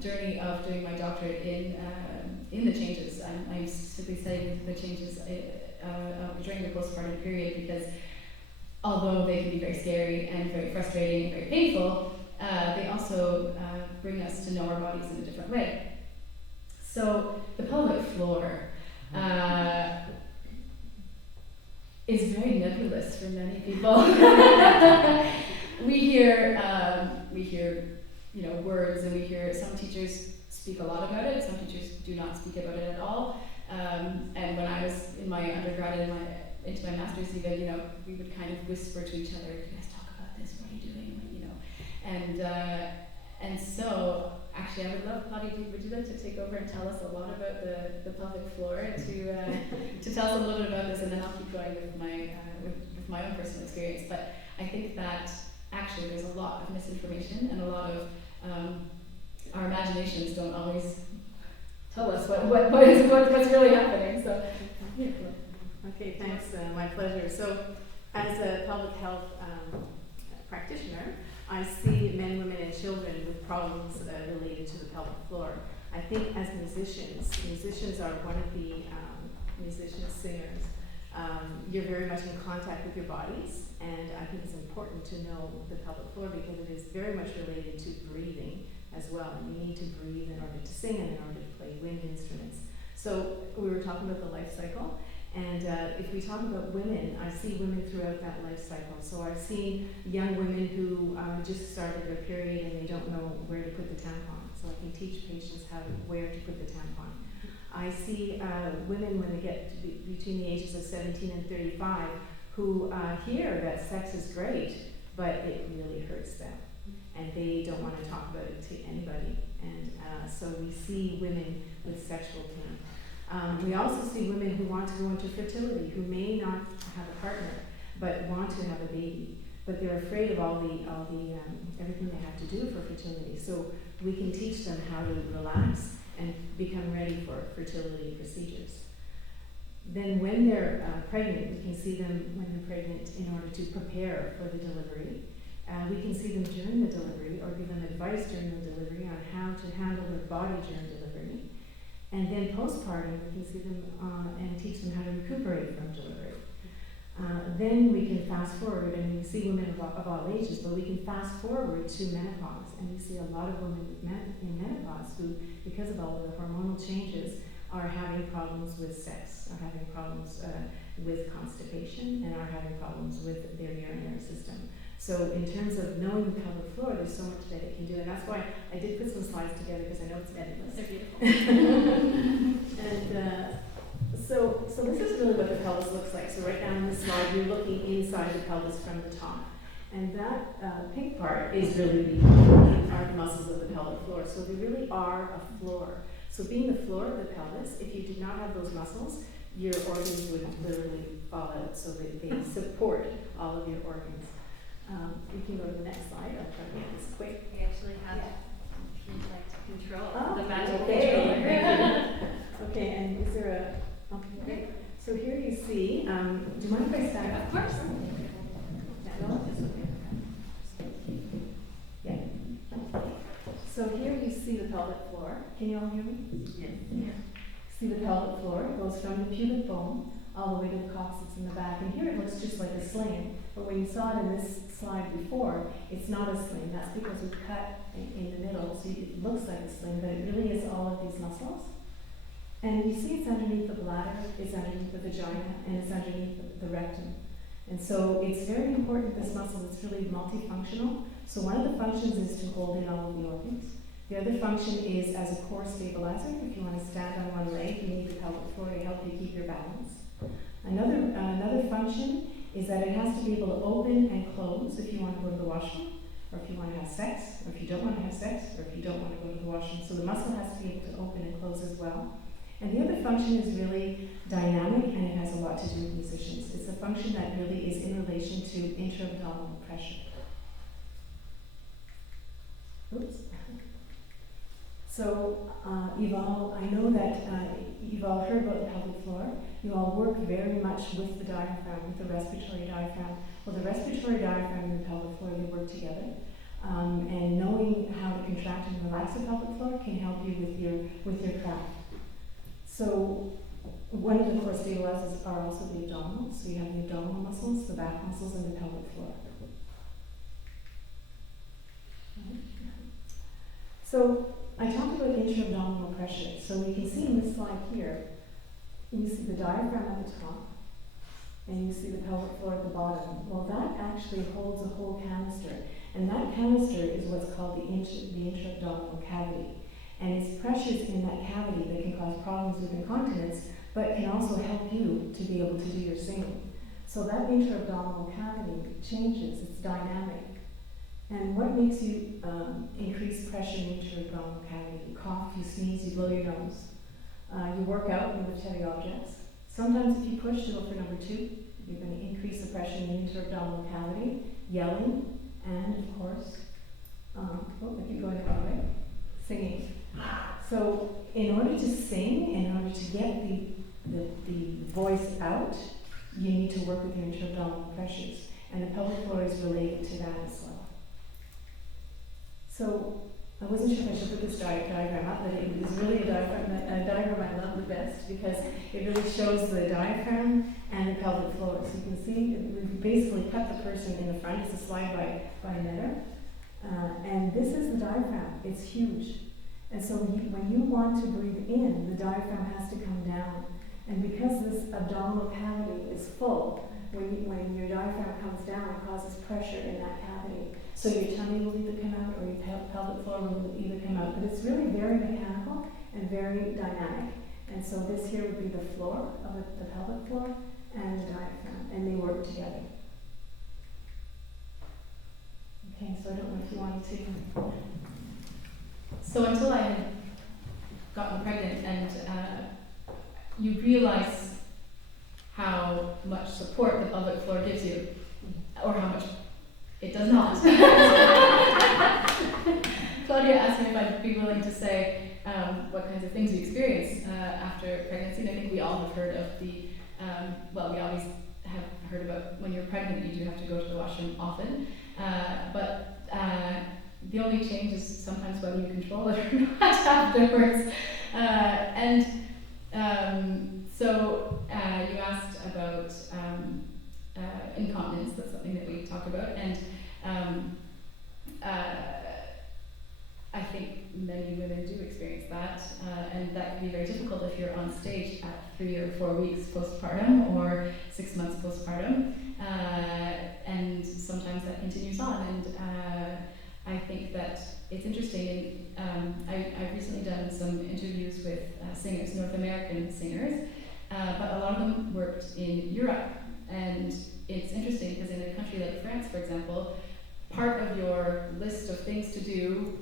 journey of doing my doctorate in in the changes. I'm specifically studying the changes during the postpartum period because although they can be very scary and very frustrating and very painful, they also bring us to know our bodies in a different way. So the pelvic floor is very nebulous for many people. we hear words, and we hear some teachers speak a lot about it, some teachers do not speak about it at all. And when I was in my undergrad and into my master's even, we would kind of whisper to each other, "Do you guys talk about this? What are you doing?" And so actually I would love, Claudia, would you like to take over and tell us a lot about the pelvic floor and to tell us a little bit about this, and then I'll keep going with my own personal experience. But I think that actually there's a lot of misinformation and a lot of our imaginations don't always tell us what's really happening. So, yeah. Okay, thanks. My pleasure. So, as a public health practitioner, I see men, women, and children with problems related to the pelvic floor. I think as musicians are one of the musicians, singers. You're very much in contact with your bodies, and I think it's important to know the pelvic floor because it is very much related to breathing as well. You need to breathe in order to sing and in order to play wind instruments. So we were talking about the life cycle, and if we talk about women, I see women throughout that life cycle. So I've seen young women who just started their period and they don't know where to put the tampon. So I can teach patients where to put the tampon. I see women when they get to between the ages of 17 and 35 who hear that sex is great, but it really hurts them. And they don't want to talk about it to anybody. And so we see women with sexual pain. We also see women who want to go into fertility, who may not have a partner, but want to have a baby. But they're afraid of all the everything they have to do for fertility. So we can teach them how to relax and become ready for fertility procedures. Then when they're pregnant, we can see them when they're pregnant in order to prepare for the delivery. We can see them during the delivery or give them advice during the delivery on how to handle their body during delivery. And then postpartum, we can see them and teach them how to recuperate from delivery. Then we can fast forward, and we see women of all ages, but we can fast forward to menopause, and we see a lot of women in menopause who, because of all of the hormonal changes, are having problems with sex, are having problems with constipation, and are having problems with their urinary system. So in terms of knowing the pelvic floor, there's so much that it can do, and that's why I did put some slides together because I know it's nebulous. They're beautiful. And so this is really what the pelvis looks like. So right now in this slide, you're looking inside the pelvis from the top. And that pink part is really are the muscles of the pelvic floor. So they really are a floor. So being the floor of the pelvis, if you did not have those muscles, your organs would literally fall out. So they support all of your organs. We can go to the next slide. I'll try to make this quick. We actually have like to control the magic okay. controller. Okay, and is there a... Okay, great. So here you see, do you mind if I stand up? Of course. No, it's okay. Yeah. So here you see the pelvic floor. Can you all hear me? Yes. Yeah. See the pelvic floor? It goes from the pubic bone all the way to the coccyx in the back. And here it looks just like a sling. But when you saw it in this slide before, it's not a sling. That's because we cut in the middle, so it looks like a sling, but it really is all of these muscles. And you see it's underneath the bladder, it's underneath the vagina, and it's underneath the rectum. And so it's very important, this muscle, it's really multifunctional. So one of the functions is to hold in all of the organs. The other function is as a core stabilizer. If you want to stand on one leg, you need the pelvic floor to help you keep your balance. Another function is that it has to be able to open and close if you want to go to the washroom, or if you want to have sex, or if you don't want to have sex, or if you don't want to go to the washroom. So the muscle has to be able to open and close as well. And the other function is really dynamic, and it has a lot to do with musicians. It's a function that really is in relation to intra-abdominal pressure. Oops. So I know that you've all heard about the pelvic floor. You all work very much with the diaphragm, with the respiratory diaphragm. Well, the respiratory diaphragm and the pelvic floor, they work together. And knowing how to contract and relax the pelvic floor can help you with your craft. So one of the core stabilizers are also the abdominals. So you have the abdominal muscles, the back muscles, and the pelvic floor. So I talked about intra-abdominal pressure. So we can see in this slide here, you see the diaphragm at the top, and you see the pelvic floor at the bottom. Well, that actually holds a whole canister, and that canister is what's called the intra-abdominal cavity. And it's pressures in that cavity that can cause problems with incontinence, but can also help you to be able to do your singing. So that intra-abdominal cavity changes, it's dynamic. And what makes you increase pressure in the intra-abdominal cavity? You cough, you sneeze, you blow your nose. You work out, you lift heavy objects. Sometimes if you push to go for number 2, you're going to increase the pressure in the intra-abdominal cavity, yelling, and of course, I keep going the wrong way, singing. So in order to sing, in order to get the voice out, you need to work with your intra-abdominal pressures. And the pelvic floor is related to that as well. So I wasn't sure if I should put this diagram up, but it is really a diagram I love the best because it really shows the diaphragm and the pelvic floor. So you can see we basically cut the person in the front. It's a slide by Netter. And this is the diaphragm. It's huge. And so when you want to breathe in, the diaphragm has to come down. And because this abdominal cavity is full, when your diaphragm comes down, it causes pressure in that cavity. So your tummy will either come out or your pelvic floor will either come out. But it's really very mechanical and very dynamic. And so this here would be the floor of the pelvic floor and the diaphragm, and they work together. Okay, so I don't know if you wanted to. So until I had gotten pregnant and you realize how much support the pelvic floor gives you, or how much it does not. Claudia asked me if I'd be willing to say what kinds of things we experience after pregnancy, and I think we all have heard of the, well, we always have heard about when you're pregnant, you do have to go to the washroom often, but the only change is sometimes whether you control it or not afterwards. So you asked about incontinence. That's something that we talk about, and I think many women do experience that, and that can be very difficult if you're on stage at 3 or 4 weeks postpartum or 6 months postpartum, and sometimes that continues on. And I think that it's interesting. I've recently done some interviews with singers, North American singers, but a lot of them worked in Europe. And it's interesting because in a country like France, for example, part of your list of things to do,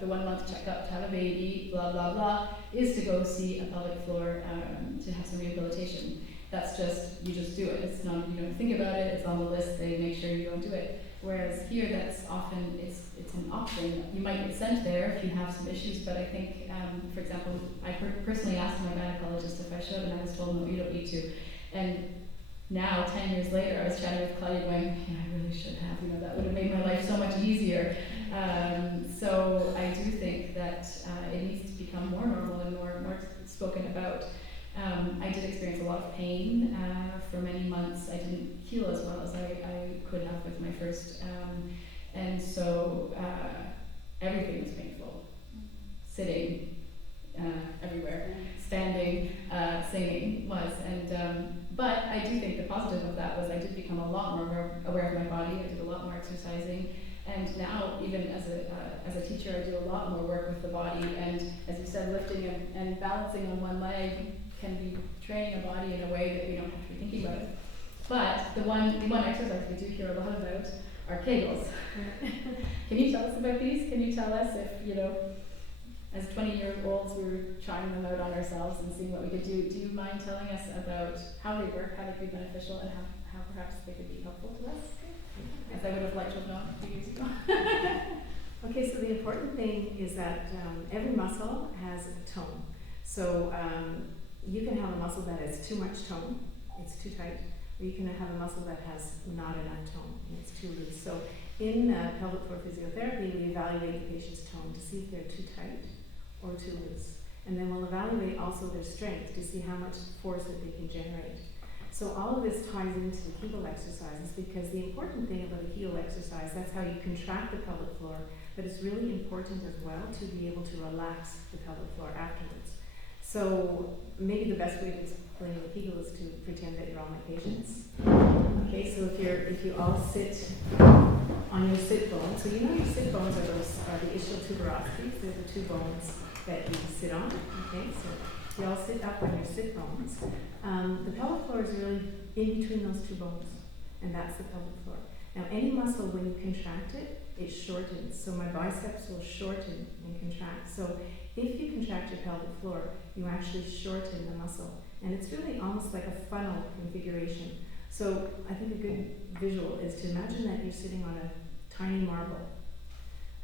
the 1 month checkup to have a baby, blah, blah, blah, is to go see a pelvic floor to have some rehabilitation. That's just, you just do it. It's not, you don't think about it, it's on the list, they make sure you don't do it. Whereas here, that's often, it's an option. You might get sent there if you have some issues, but I think, for example, I personally asked my gynecologist if I should, and I was told, no, you don't need to. And now, 10 years later, I was chatting with Claudia going, yeah, I really should have, that would have made my life so much easier. So I do think that it needs to become more normal and more spoken about. I did experience a lot of pain for many months. I didn't heal as well as I could have with my first, and so everything was painful. Sitting everywhere, standing, singing was, and but I do think the positive of that was I did become a lot more aware of my body. I did a lot more exercising, and now even as a teacher, I do a lot more work with the body. And as you said, lifting and balancing on one leg can be training a body in a way that we don't have to be thinking about it. But the one exercise we do hear a lot about are Kegels. Can you tell us about these? Can you tell us if, as 20-year-olds, we were trying them out on ourselves and seeing what we could do. Do you mind telling us about how they work, how they could be beneficial, and how perhaps they could be helpful to us? As I would have liked to have known a few years ago. Okay, so the important thing is that every muscle has a tone. So you can have a muscle that has too much tone, it's too tight, or you can have a muscle that has not enough tone, and it's too loose. So in pelvic floor physiotherapy, we evaluate the patient's tone to see if they're too tight or too loose. And then we'll evaluate also their strength to see how much force that they can generate. So all of this ties into the Kegel exercises, because the important thing about a Kegel exercise, that's how you contract the pelvic floor, but it's really important as well to be able to relax the pelvic floor afterwards. So maybe the best way to explain the Kegel is to pretend that you're all my patients. Okay, so if you all sit on your sit bones, so you know your sit bones are the ischial tuberosities, they're the two bones that you sit on. Okay, so you all sit up on your sit bones. The pelvic floor is really in between those two bones, and that's the pelvic floor. Now, any muscle, when you contract it, it shortens. So my biceps will shorten and contract. So if you contract your pelvic floor, you actually shorten the muscle. And it's really almost like a funnel configuration. So I think a good visual is to imagine that you're sitting on a tiny marble.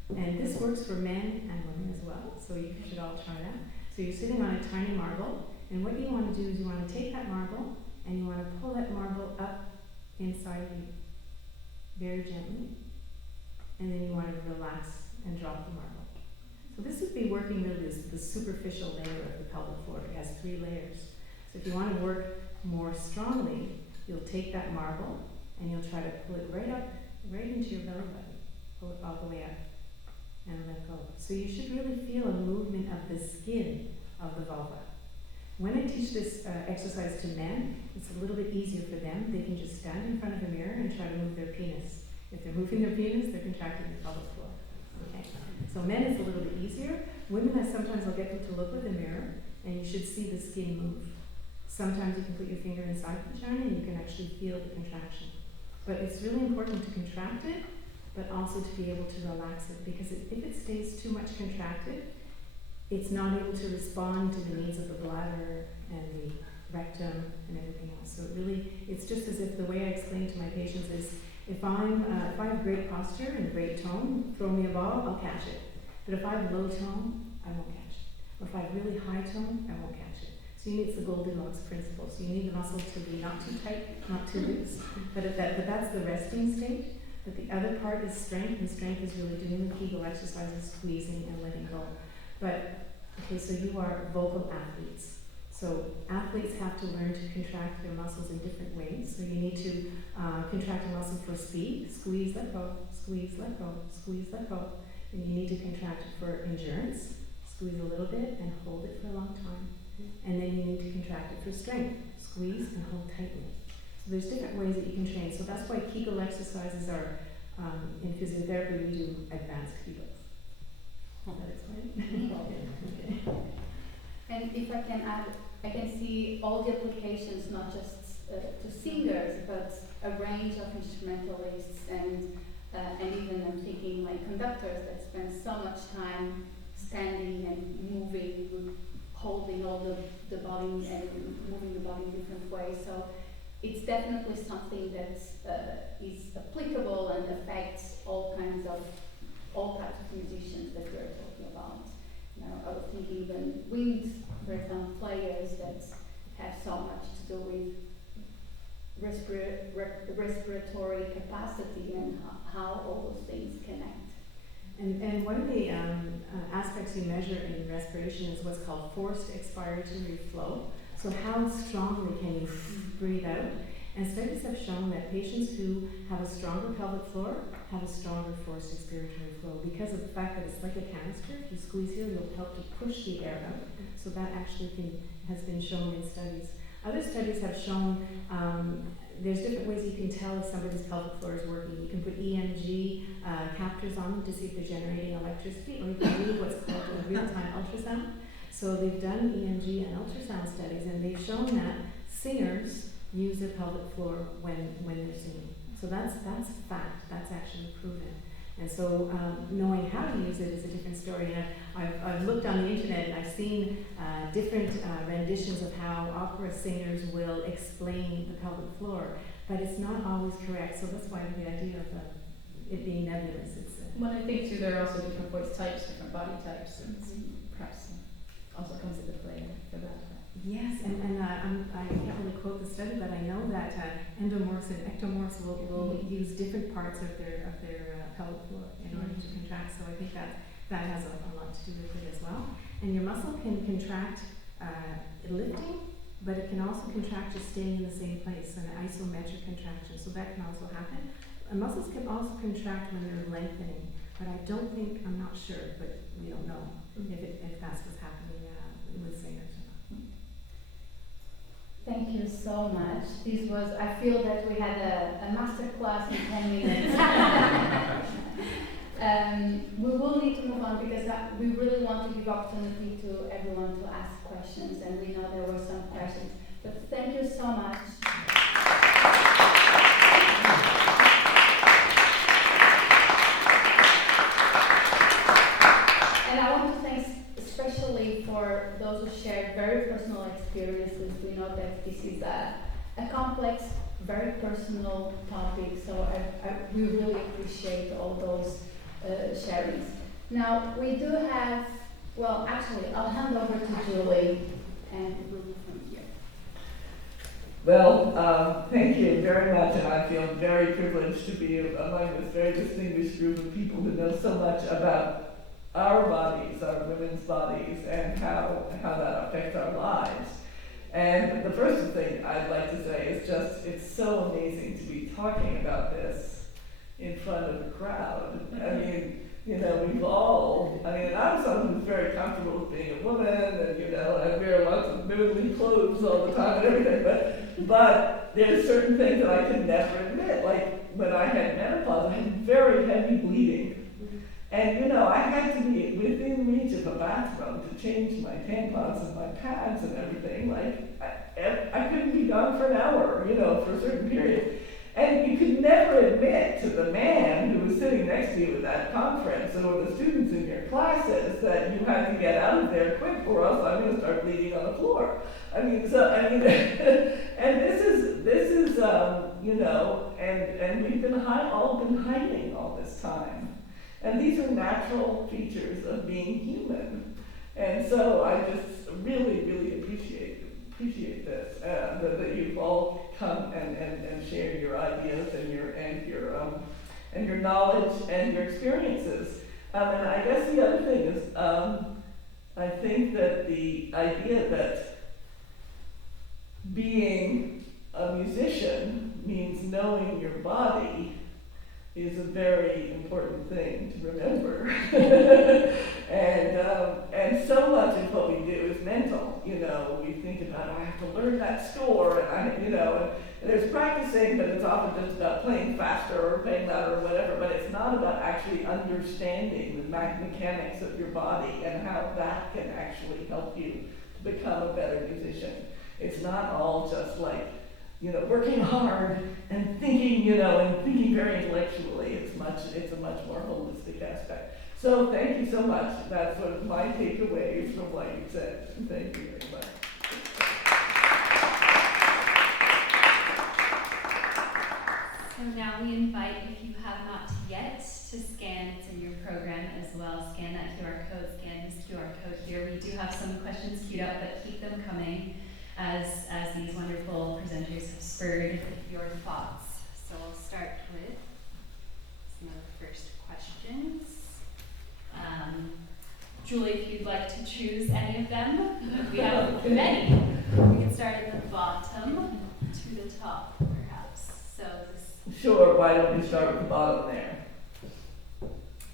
And this works for men and women as well, so you should all try that. So you're sitting on a tiny marble, and what you want to do is you want to take that marble and you want to pull that marble up inside of you, very gently, and then you want to relax and drop the marble. So this would be working really as the superficial layer of the pelvic floor. It has 3 layers. So if you want to work more strongly, you'll take that marble and you'll try to pull it right up, right into your belly button. Pull it all the way up and let go. So you should really feel a movement of the skin of the vulva. When I teach this exercise to men, it's a little bit easier for them. They can just stand in front of a mirror and try to move their penis. If they're moving their penis, they're contracting the pelvic floor. Okay. So men is a little bit easier. Women, sometimes I'll get them to look with a mirror, and you should see the skin move. Sometimes you can put your finger inside the vagina and you can actually feel the contraction. But it's really important to contract it, but also to be able to relax it, because if it stays too much contracted, it's not able to respond to the needs of the bladder and the rectum and everything else. So it's just as if the way I explain to my patients is, if I have great posture and great tone, throw me a ball, I'll catch it. But if I have low tone, I won't catch it. Or if I have really high tone, I won't catch it. So you need the Goldilocks principle. So you need the muscle to be not too tight, not too loose. But that's the resting state. But the other part is strength, and strength is really doing the Kegel exercises, squeezing and letting go. But, okay, so you are vocal athletes. So athletes have to learn to contract their muscles in different ways. So you need to contract a muscle for speed, squeeze, let go, squeeze, let go, squeeze, let go. And you need to contract it for endurance, squeeze a little bit and hold it for a long time. And then you need to contract it for strength, squeeze and hold tightly. So there's different ways that you can train. So that's why Kegel exercises are, in physiotherapy, we do advanced Kegels. Does that explain? Okay. And if I can add, I can see all the applications, not just to singers, but a range of instrumentalists and even I'm thinking like conductors that spend so much time standing and moving, holding all the body and moving the body in different ways. So it's definitely something that is applicable and affects all types of musicians that we're talking about. I was thinking even wind, for example, players that have so much to do with respiratory capacity and how all those things connect. And one of the aspects you measure in respiration is what's called forced expiratory flow. So how strongly can you breathe out? And studies have shown that patients who have a stronger pelvic floor have a stronger forced expiratory flow because of the fact that it's like a canister. If you squeeze here, you'll help to push the air out. So that actually has been shown in studies. Other studies have shown there's different ways you can tell if somebody's pelvic floor is working. You can put EMG captors on them to see if they're generating electricity, or you can do what's called a real-time ultrasound. So they've done EMG and ultrasound studies, and they've shown that singers use their pelvic floor when they're singing. So that's fact. That's actually proven. And so knowing how to use it is a different story. And I've looked on the internet and I've seen different renditions of how opera singers will explain the pelvic floor, but it's not always correct. So that's why the idea of it being nebulous. Well, I think too there are also different voice types, different body types, and perhaps also comes into play for that. Yes, and I can't really quote the study, but I know that endomorphs and ectomorphs will use different parts of their pelvic floor in order to contract. So I think that has a lot to do with it as well. And your muscle can contract lifting, but it can also contract just staying in the same place, an isometric contraction, so that can also happen. And muscles can also contract when they're lengthening, but I don't think, I'm not sure, but we don't know if that's what's happening with singers. Thank you so much. This was, I feel that we had a master class in 10 minutes. We will need to move on because we really want to give opportunity to everyone to ask questions, and we know there were some questions. But thank you so much. And I want to thank especially for those who shared very personal experiences. We know that this is a complex, very personal topic, so we really appreciate all those sharings. Now, we do have, well, actually, I'll hand over to Julie, and we'll move from here. Well, thank you very much, and I feel very privileged to be among this very distinguished group of people who know so much about our bodies, our women's bodies, and how that affects our lives. And the first thing I'd like to say is just, it's so amazing to be talking about this in front of a crowd. I mean, you know, we've all, and I'm someone who's very comfortable with being a woman, and, you know, I wear lots of womanly clothes all the time and everything, but there's certain things that I could never admit. Like, when I had menopause, I had very heavy bleeding. And, you know, I had to be within reach of a bathroom to change my tampons and my pads and everything. Like, I couldn't be gone for an hour, you know, for a certain period. And you could never admit to the man who was sitting next to you at that conference or the students in your classes that you had to get out of there quick or else I'm going to start bleeding on the floor. And this is, you know, and we've been all been hiding all this time. And these are natural features of being human. And so I just really, really appreciate this, that you've all come and shared your ideas and your knowledge and your experiences. And I guess the other thing is, I think that the idea that being a musician means knowing your body is a very important thing to remember. And so much of what we do is mental. You know, we think about, I have to learn that score, and there's practicing, but it's often just about playing faster or playing louder or whatever, but it's not about actually understanding the mechanics of your body and how that can actually help you to become a better musician. It's not all just like, you know, working hard and thinking, you know, and thinking very intellectually. It's a much more holistic aspect. So thank you so much. That's sort of my takeaways from what you said. Thank you very much. So now we invite, if you have not yet, to scan, it's in your program as well, scan that QR code, scan this QR code here. We do have some questions queued up, but keep them coming as these wonderful presenters have spurred your thoughts. So I'll start with some of the first questions. Julie, if you'd like to choose any of them, we have many. We can start at the bottom to the top, perhaps. So this. Sure, why don't we start with the bottom there?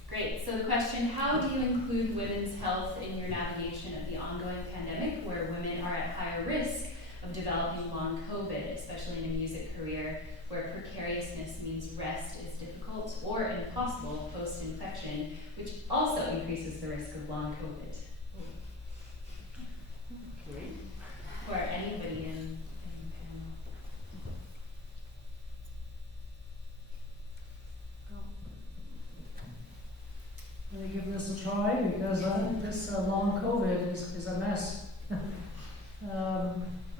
Great. So the question, how do you include women's health in your navigation of the ongoing pandemic where women are at higher risk of developing long COVID, especially in a music career where precariousness means rest is difficult or impossible post-infection, which also increases the risk of long COVID? Okay. Or anybody in the panel. Let me give this a try because this long COVID is a mess.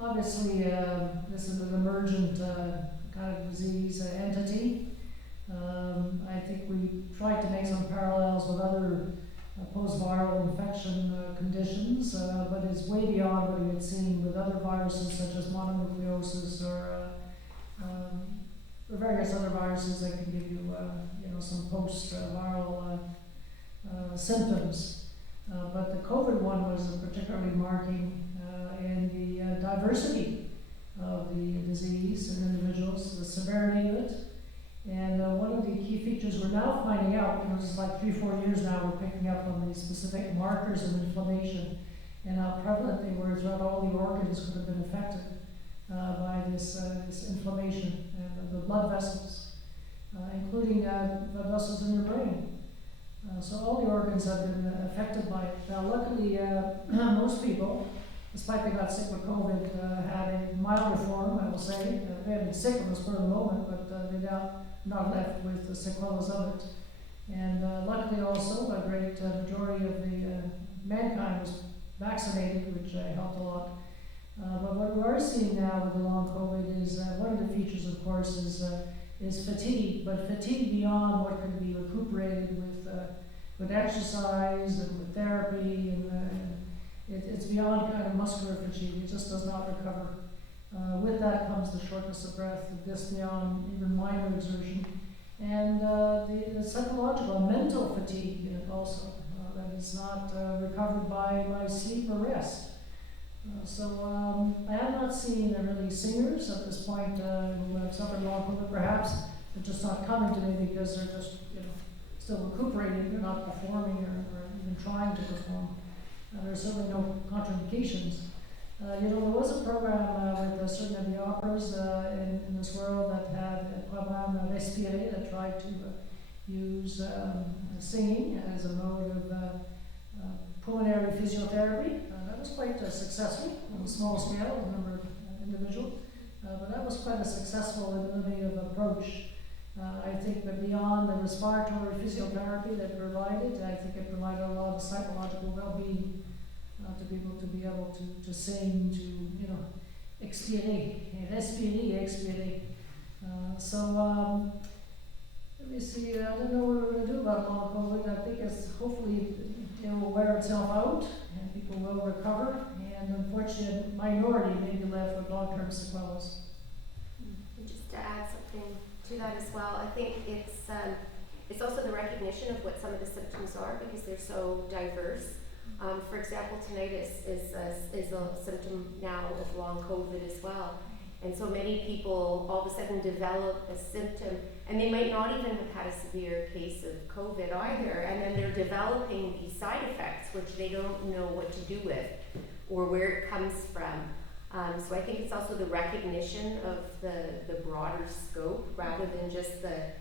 Obviously, this is an emergent kind of disease entity. I think we tried to make some parallels with other post-viral infection conditions, but it's way beyond what we had seen with other viruses such as mononucleosis or various other viruses that can give you, some post-viral symptoms. But the COVID one was particularly marking in the diversity of the disease in individuals, the severity of it. And one of the key features we're now finding out, this is like 3-4 years now, we're picking up on these specific markers of inflammation and how prevalent they were throughout all the organs could have been affected by this inflammation and the blood vessels, including blood vessels in your brain. So all the organs have been affected by it. Now luckily, most people, despite they got sick with COVID, had a milder form, I will say. They had been sick on the spur of the moment, but they're now not left with the sequelae of it. And luckily also, a great majority of the mankind was vaccinated, which helped a lot. But what we are seeing now with the long COVID is one of the features, of course, is fatigue, but fatigue beyond what can be recuperated with exercise and with therapy, and it's beyond kind of muscular fatigue. It just does not recover. With that comes the shortness of breath, this beyond even minor exertion, and the psychological, mental fatigue also that is not recovered by sleep or rest. So I have not seen really singers at this point who have suffered long COVID. Perhaps they're just not coming to me because they're just still recuperating. They're not performing or even trying to perform. There's certainly no contraindications. There was a program with certain of the operas in this world that had a program Respirer that tried to use singing as a mode of pulmonary physiotherapy. That was quite successful on a small scale, a number of individuals, but that was quite a successful and innovative approach. I think that beyond the respiratory physiotherapy that provided, I think it provided a lot of psychological well-being to be able to sing, to expirer, respirer, expirer. So let me see, I don't know what we're going to do about long COVID. I think hopefully it will wear itself out and people will recover, and unfortunately a minority may be left with long-term sequelae. And just to add something to that as well, I think it's also the recognition of what some of the symptoms are because they're so diverse. For example, tinnitus is a symptom now of long COVID as well. And so many people all of a sudden develop a symptom, and they might not even have had a severe case of COVID either, and then they're developing these side effects which they don't know what to do with or where it comes from. So I think it's also the recognition of the broader scope rather than just the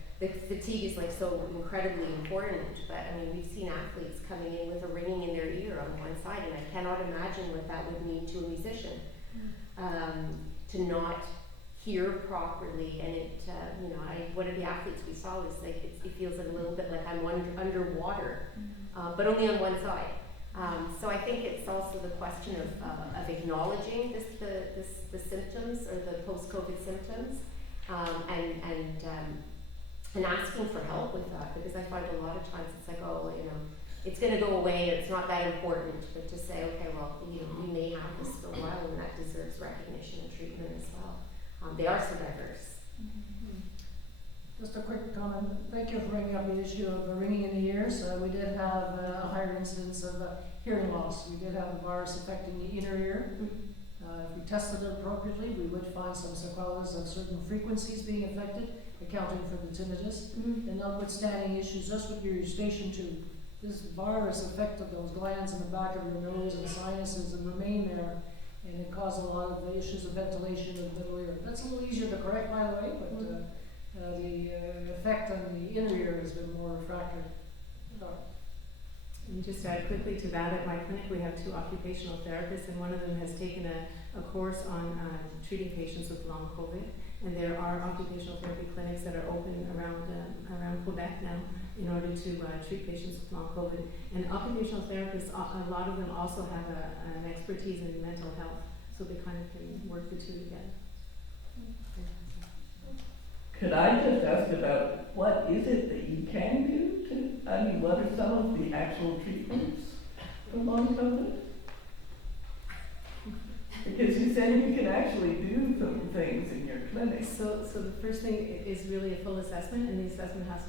fatigue is like so incredibly important, but I mean we've seen athletes coming in with a ringing in their ear on one side, and I cannot imagine what that would mean to a musician. To not hear properly, and one of the athletes we saw was like it feels like a little bit like I'm underwater, but only on one side. So I think it's also the question of acknowledging the symptoms or the post-COVID symptoms, and asking for help with that, because I find a lot of times it's like, it's going to go away and it's not that important, but to say, okay, well, we may have this for a while and that deserves recognition and treatment as well. They are so diverse. Mm-hmm. Just a quick comment. Thank you for bringing up the issue of ringing in the ears. We did have a higher incidence of hearing loss. We did have a virus affecting the inner ear. If we tested it appropriately, we would find some sequelae of certain frequencies being affected, accounting for the tinnitus. And notwithstanding issues just with your eustachian tube, this virus affected those glands in the back of your nose and sinuses and remain there, and it caused a lot of the issues of ventilation in the middle ear. That's a little easier to correct, by the way, but the effect on the inner ear has been more refractory. And just to add quickly to that, at my clinic we have 2 occupational therapists, and one of them has taken a course on treating patients with long COVID. And there are occupational therapy clinics that are open around Quebec now in order to treat patients with long COVID. And occupational therapists, a lot of them also have an expertise in mental health, so they kind of can work the two together. Could I just ask about what is it that you can do what are some of the actual treatments for long COVID? Because you said you can actually do some things in your clinic. So the first thing is really a full assessment, and the assessment has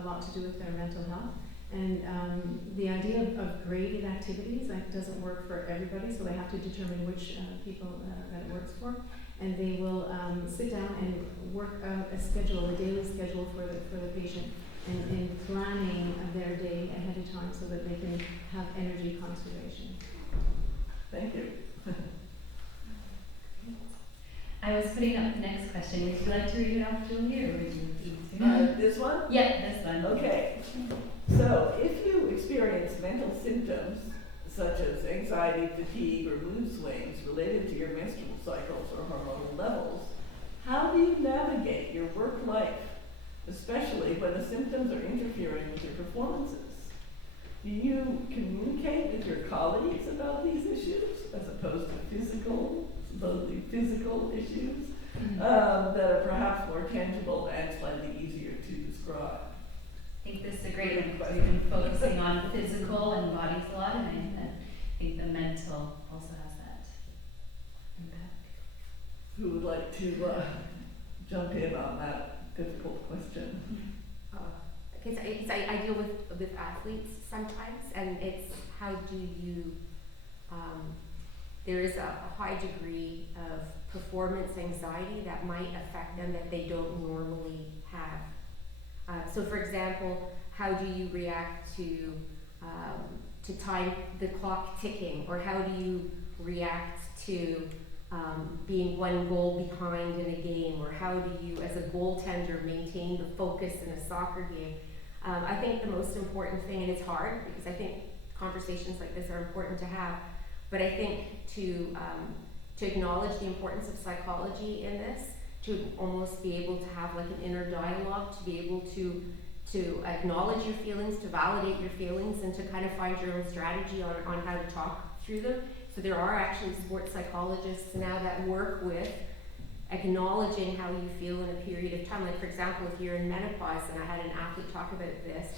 a lot to do with their mental health. And the idea of graded activities doesn't work for everybody, so they have to determine which people that it works for. And they will sit down and work out a schedule, a daily schedule for the patient, and planning their day ahead of time so that they can have energy conservation. Thank you. I was putting up the next question. Would you like to read it off, Julie, or would you? This one? Yeah, this one. Okay. So, if you experience mental symptoms such as anxiety, fatigue, or mood swings related to your menstrual cycles or hormonal levels, how do you navigate your work life, especially when the symptoms are interfering with your performances? Do you communicate with your colleagues about these issues as opposed to supposedly physical issues that are perhaps more tangible and slightly easier to describe? I think this is a great one because we've been focusing on physical and bodies a lot, and I think the mental also has that impact. Who would like to jump in on that difficult question? Because I deal with athletes sometimes, and it's how do you, there is a high degree of performance anxiety that might affect them that they don't normally have. So for example, how do you react to time, the clock ticking, or how do you react to being one goal behind in a game, or how do you, as a goaltender, maintain the focus in a soccer game? I think the most important thing, and it's hard because I think conversations like this are important to have, but I think to acknowledge the importance of psychology in this, to almost be able to have like an inner dialogue, to be able to acknowledge your feelings, to validate your feelings, and to kind of find your own strategy on how to talk through them. So there are actually sports psychologists now that work with acknowledging how you feel in a period of time. Like for example, if you're in menopause, and I had an athlete talk about this,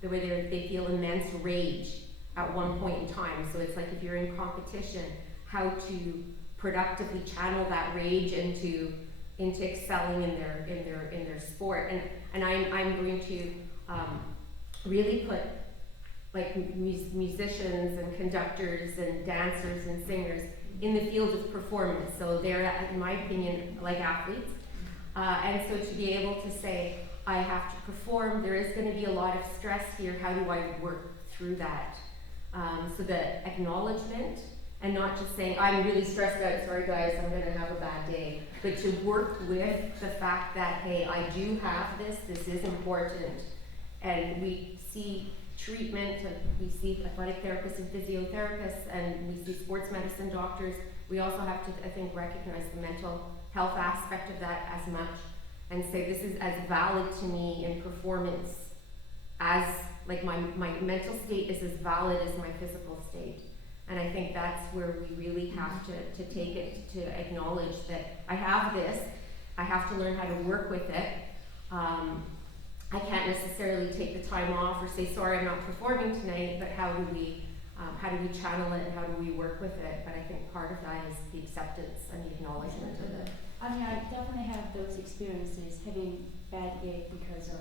the way they feel immense rage at one point in time. So it's like if you're in competition, how to productively channel that rage into excelling in their sport. And I'm going to really put like musicians and conductors and dancers and singers in the field of performance. So they're, in my opinion, like athletes. And so to be able to say, I have to perform, there is going to be a lot of stress here, how do I work through that? So the acknowledgement, and not just saying, I'm really stressed out, sorry guys, I'm going to have a bad day, but to work with the fact that, hey, I do have this is important. And we see treatment, and we see athletic therapists and physiotherapists, and we see sports medicine doctors. We also have to, I think, recognize the mental health aspect of that as much, and say this is as valid to me in performance as, like my mental state is as valid as my physical state. And I think that's where we really have to take it, to acknowledge that I have this, I have to learn how to work with it. I can't necessarily take the time off or say, sorry, I'm not performing tonight, but how do we channel it and how do we work with it? But I think part of that is the acceptance and the acknowledgement of it. I mean, I definitely have those experiences, having bad day because of,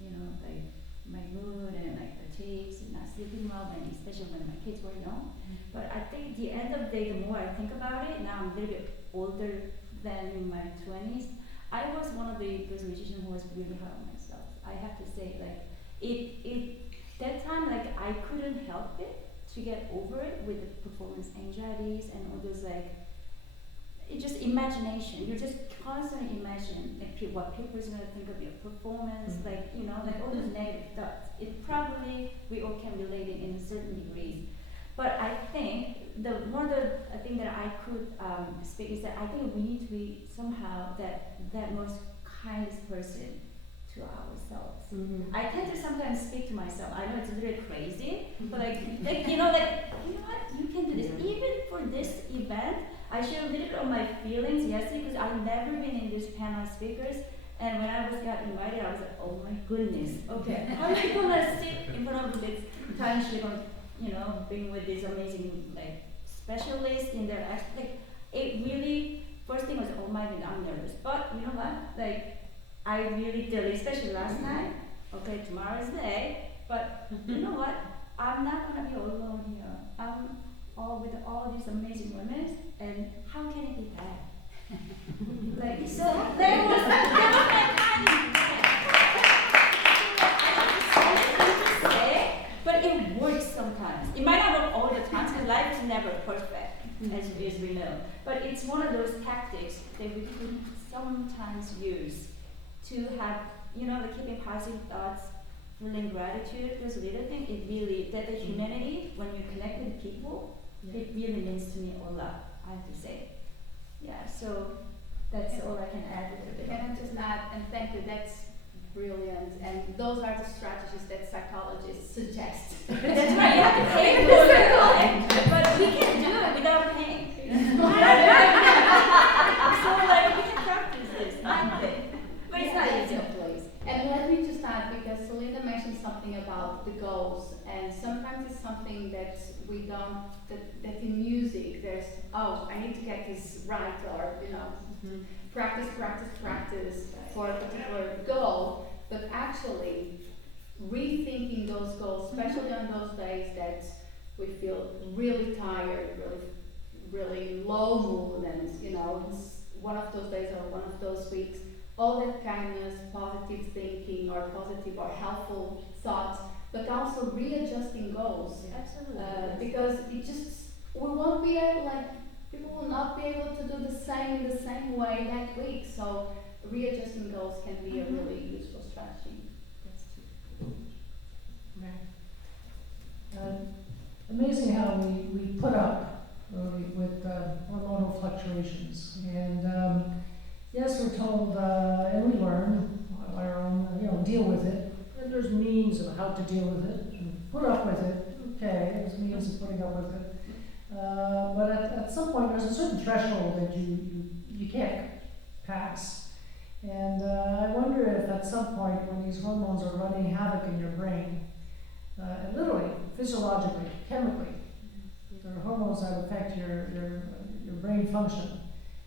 like my mood and like fatigues and not sleeping well, and especially when my kids were young. But I think at the end of the day, the more I think about it, now I'm a little bit older than in my 20s, I was one of those musicians who was really hard on myself. I have to say, like, that time, like, I couldn't help it to get over it with the performance anxieties and all those, like, it's just imagination. You're just constantly imagining, like, what people's gonna think of your performance, like, like all those negative thoughts. It probably, we all can relate it in a certain degree. But I think one of the thing that I could speak is that I think we need to be somehow that most kindest person to ourselves. Mm-hmm. I tend to sometimes speak to myself. I know it's a little crazy, but like you know what, you can do this. Even for this event, I shared a little bit of my feelings yesterday because I've never been in this panel speakers. And when I got invited, I was like, oh my goodness, okay, how am I gonna sit in front of this tiny gonna, being with these amazing like specialists in their like it really, first thing was, oh my goodness, I'm nervous. But you know what? Like I really did, especially last night. Okay, tomorrow's the day. But you know what? I'm not gonna be alone here. I'm all with all these amazing women, and how can it be bad? Like, so there was that kind of say, but it works sometimes. It might not work all the time, because life is never perfect, as we know. But it's one of those tactics that we could sometimes use to have, the keeping positive thoughts, feeling gratitude, those little things, it really, that the humanity, when you connect with people, it really means to me a lot, I have to say. Yeah, so that's all I can add a little bit. Can I just add, and thank you, that's brilliant, and those are the strategies that psychologists suggest. That's right, you have to pay for it, but we can do it without paying. So like, we can practice this, I think. But it's not easy. And let me just add, because Celena mentioned something about the goals, and sometimes it's something that we don't, that in music there's, I need to get this right, or, practice for a particular goal, but actually rethinking those goals, especially on those days that we feel really tired, really low mood, and it's one of those days or one of those weeks, all that kindness, positive thinking, or positive or helpful thoughts, but also readjusting goals. Absolutely. Because we won't be able, people will not be able to do the same way that week. So readjusting goals can be a really useful strategy. Amazing how we put up with hormonal fluctuations, and yes, we're told, and we learn on our own, deal with it. And there's means of how to deal with it, and put up with it. Okay, there's means of putting up with it. But at some point, there's a certain threshold that you can't pass. And I wonder if at some point, when these hormones are running havoc in your brain, and literally, physiologically, chemically, there are hormones that affect your brain function,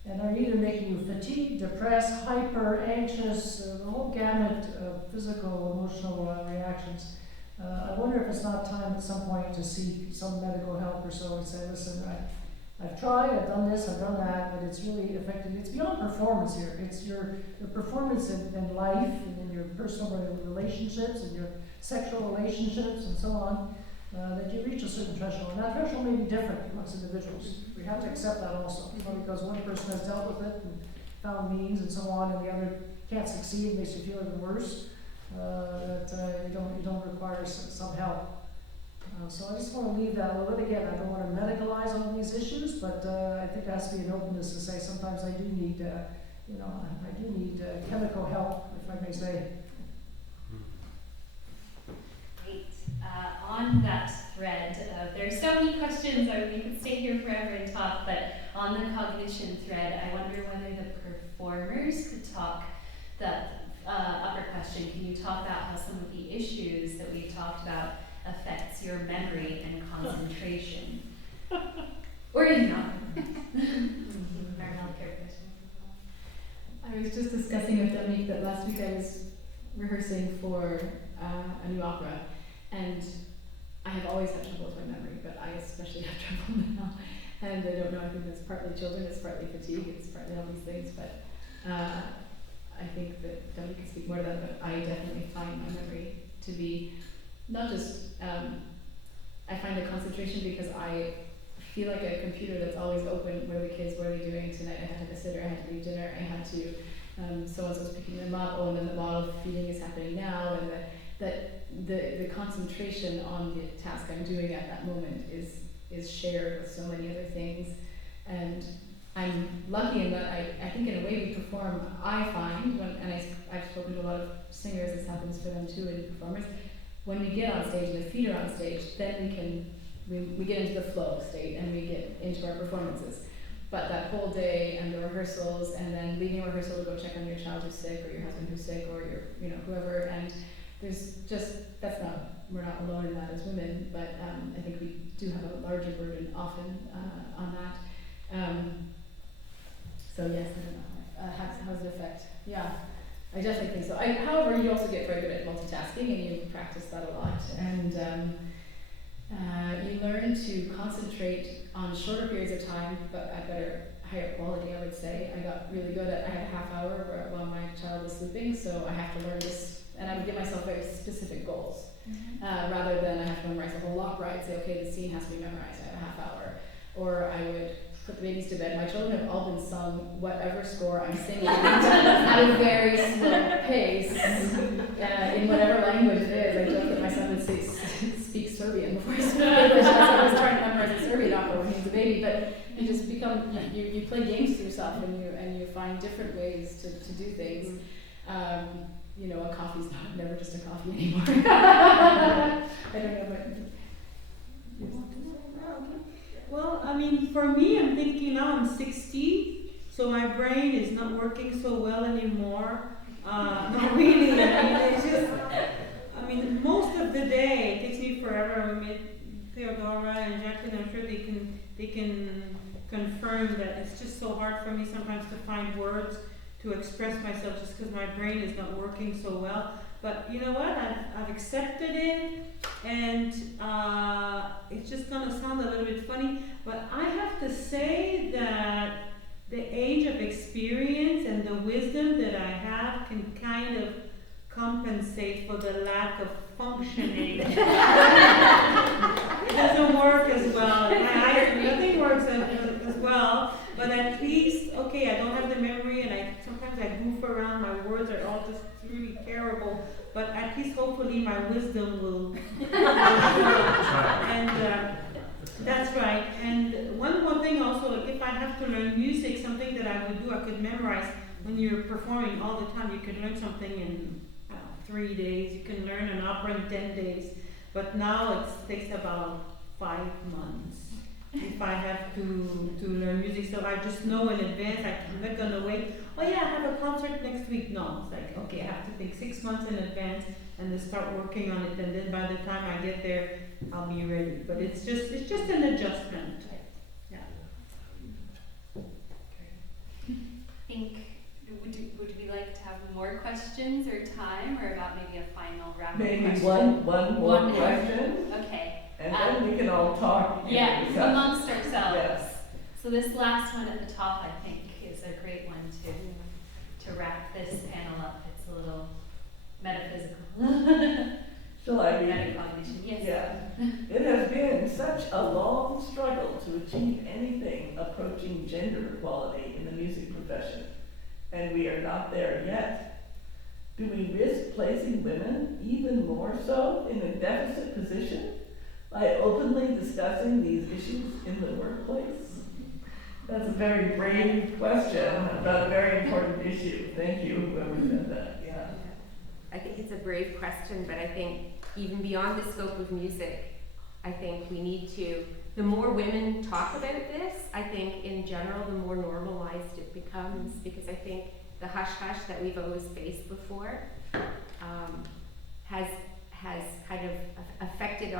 and are either making you fatigued, depressed, hyper, anxious, the whole gamut of physical, emotional reactions. I wonder if it's not time at some point to seek some medical help or so and say, listen, I've tried, I've done this, I've done that, but it's really affecting, it's beyond performance here. It's your performance in life and in your personal relationships and your sexual relationships and so on, that you reach a certain threshold. And that threshold may be different amongst individuals. We have to accept that also, because one person has dealt with it and found means and so on, and the other can't succeed, makes you feel even worse, that you don't require some help. So I just want to leave that a little bit. Again, I don't want to medicalize all these issues, but I think there has to be an openness to say sometimes I do need, chemical help, if I may say. Great. On that thread, there's so many questions. We could stay here forever and talk, but on the cognition thread, I wonder whether the performers could talk that upper question. Can you talk about how some of the issues that we've talked about affects your memory and concentration? Or even not. Our healthcare question. I was just discussing with Dominique that last week I was rehearsing for a new opera, and I have always had trouble with my memory, but I especially have trouble now. And I don't know, I think it's partly children, it's partly fatigue, it's partly all these things, but I think that Dominique can speak more to that, but I definitely find my memory to be not just, I find a concentration because I feel like a computer that's always open. What are the kids, what are they doing tonight? I had to have a sitter, I had to leave dinner, I had to, so-and-so's picking them up, and then the bottle feeding is happening now, and the concentration on the task I'm doing at that moment is shared with so many other things. And I'm lucky in that I think in a way we perform, I find, and I've spoken to a lot of singers, this happens for them too in performers, when we get on stage and the feet are on stage, then we get into the flow state and we get into our performances. But that whole day and the rehearsals, and then leaving rehearsal to go check on your child who's sick, or your husband who's sick, or your whoever, and there's just, we're not alone in that as women, but I think we do have a larger burden often on that. So yes, I don't know, how does it affect? Yeah, I definitely think so. However, you also get very good at multitasking, and you practice that a lot. And you learn to concentrate on shorter periods of time, but at higher quality, I would say. I got really good at, I had a half hour while my child was sleeping, so I have to learn this, and I would give myself very specific goals. Rather than I have to memorize a whole opera, I'd say, okay, the scene has to be memorized, I have a half hour. Or I would put the babies to bed. My children have all been sung whatever score I'm singing at a very slow pace, in whatever language it is. I joke that my son would speak Serbian before he spoke English. I was trying to memorize a Serbian opera when he was a baby, but you just become, you play games to yourself, and you find different ways to do things. You know, a coffee's never just a coffee anymore. I don't know, but Well, I mean, for me, I'm thinking now I'm 60, so my brain is not working so well anymore. Not really. I mean, it's just, I mean, most of the day it takes me forever. I mean, Theodora and Jacqueline, I'm sure they can confirm that it's just so hard for me sometimes to find words to express myself just because my brain is not working so well. But you know what? I've accepted it, and it's just gonna sound a little bit funny, but I have to say that the age of experience and the wisdom that I have can kind of compensate for the lack of functioning. It doesn't work as well. Nothing works as well, but at least, okay, I don't have the memory, and sometimes I goof around, my words are all just really terrible, but at least hopefully my wisdom will and that's right. And one more thing also, like if I have to learn music, something that I would do, I could memorize. When you're performing all the time, you could learn something in 3 days, you can learn an opera in 10 days, but now it takes about 5 months if I have to learn music. So I just know in advance, I'm not gonna wait, oh yeah, I have a concert next week. No, it's like, okay, I have to think 6 months in advance and then start working on it, and then by the time I get there, I'll be ready. But it's just an adjustment. Yeah. I think, would we like to have more questions or time, or about maybe a final wrap-up Maybe question? one more question. Okay. And then we can all talk. Yeah, amongst ourselves. Yes. So this last one at the top, I think, is a great one to wrap this panel up. It's a little metaphysical. Shall I read? Metacognition, yes. Yeah. It has been such a long struggle to achieve anything approaching gender equality in the music profession, and we are not there yet. Do we risk placing women even more so in a deficit position by openly discussing these issues in the workplace? That's a very brave question about a very important issue. Thank you, whoever said that. Yeah. I think it's a brave question, but I think even beyond the scope of music, I think we need to, the more women talk about this, I think in general, the more normalized it becomes, because I think the hush-hush that we've always faced before has kind of affected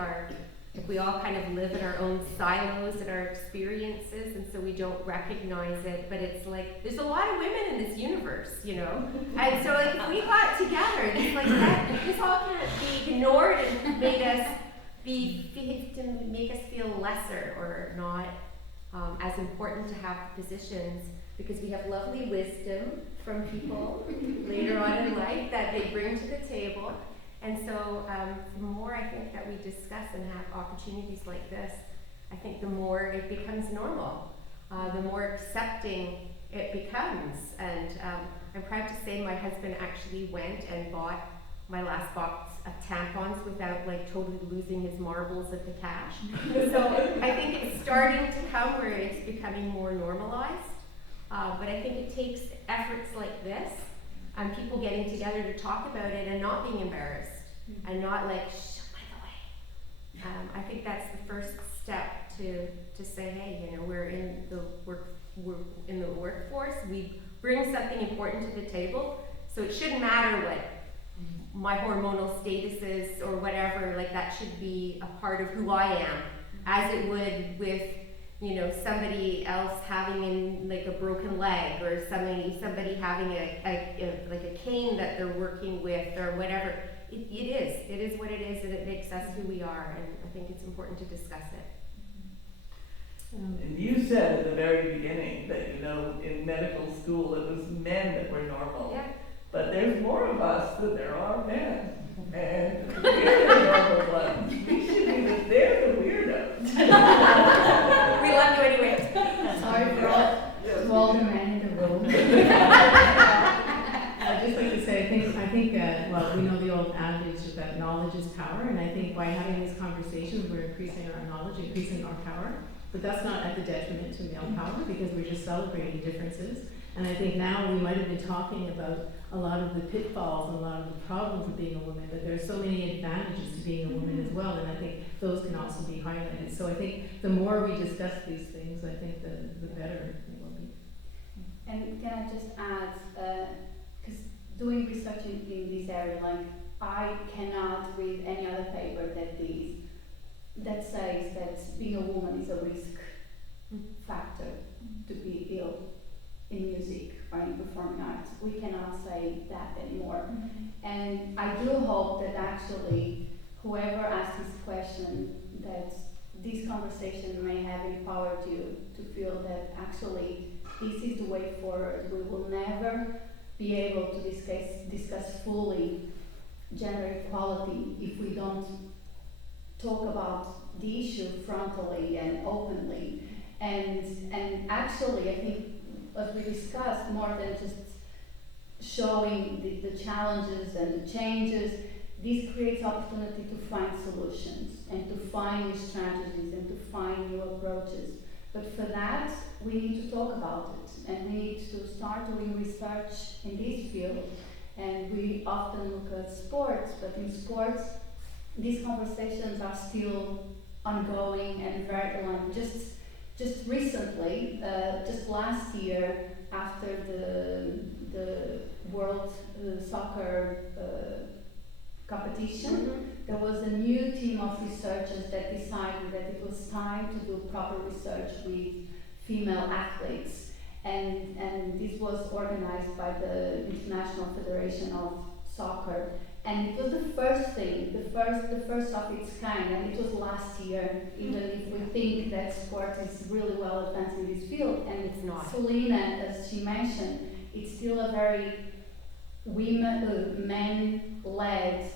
we all kind of live in our own silos and our experiences, and so we don't recognize it, but it's like, there's a lot of women in this universe, you know? And so like, if we got together, this all can't be ignored and make us feel lesser or not as important to have positions, because we have lovely wisdom from people later on in life that they bring to the table. And so the more I think that we discuss and have opportunities like this, I think the more it becomes normal, the more accepting it becomes. And I'm proud to say my husband actually went and bought my last box of tampons without like totally losing his marbles of the cash. So I think it's starting to come where it's becoming more normalized. But I think it takes efforts like this, and people getting together to talk about it and not being embarrassed and not like, shh, by the way. I think that's the first step to say, hey, you know, we're in the workforce. We bring something important to the table, so it shouldn't matter what my hormonal status is or whatever. Like that should be a part of who I am, as it would with you know, somebody else having like a broken leg, or somebody having like a cane that they're working with, or whatever. It is what it is, and it makes us who we are, and I think it's important to discuss it. And you said at the very beginning that, you know, in medical school it was men that were normal. Yeah. But there's more of us than there are men. And we're the normal ones. We should be they're the weirdos. We love you anyway. Sorry for all the men in the room. I'd just like to say, I think, well, we know the old adage that knowledge is power, and I think by having these conversations, we're increasing our knowledge, increasing our power. But that's not at the detriment to male power, because we're just celebrating differences. And I think now we might have been talking about a lot of the pitfalls and a lot of the problems of being a woman, but there are so many advantages to being a woman as well, and I think those can also be highlighted. So I think the more we discuss these things, I think the better it will be. And can I just add, because doing research in this area, like, I cannot read any other paper that says that being a woman is a risk factor to be ill in music or in performing arts. We cannot say that anymore. And I do hope that actually whoever asks this question, that this conversation may have empowered you to feel that actually this is the way forward. We will never be able to discuss fully gender equality if we don't talk about the issue frontally and openly. And actually, I think, as we discussed, more than just showing the challenges and the changes, this creates opportunity to find solutions and to find new strategies and to find new approaches. But for that, we need to talk about it, and we need to start doing research in this field. And we often look at sports, but in sports, these conversations are still ongoing and very long. Just recently, just last year, after the World Soccer competition, there was a new team of researchers that decided that it was time to do proper research with female athletes. And this was organized by the International Federation of Soccer. And it was the first thing, the first of its kind, and it was last year, even if we think that sport is really well advanced in this field, and it's not. Celena, as she mentioned, it's still a very men-led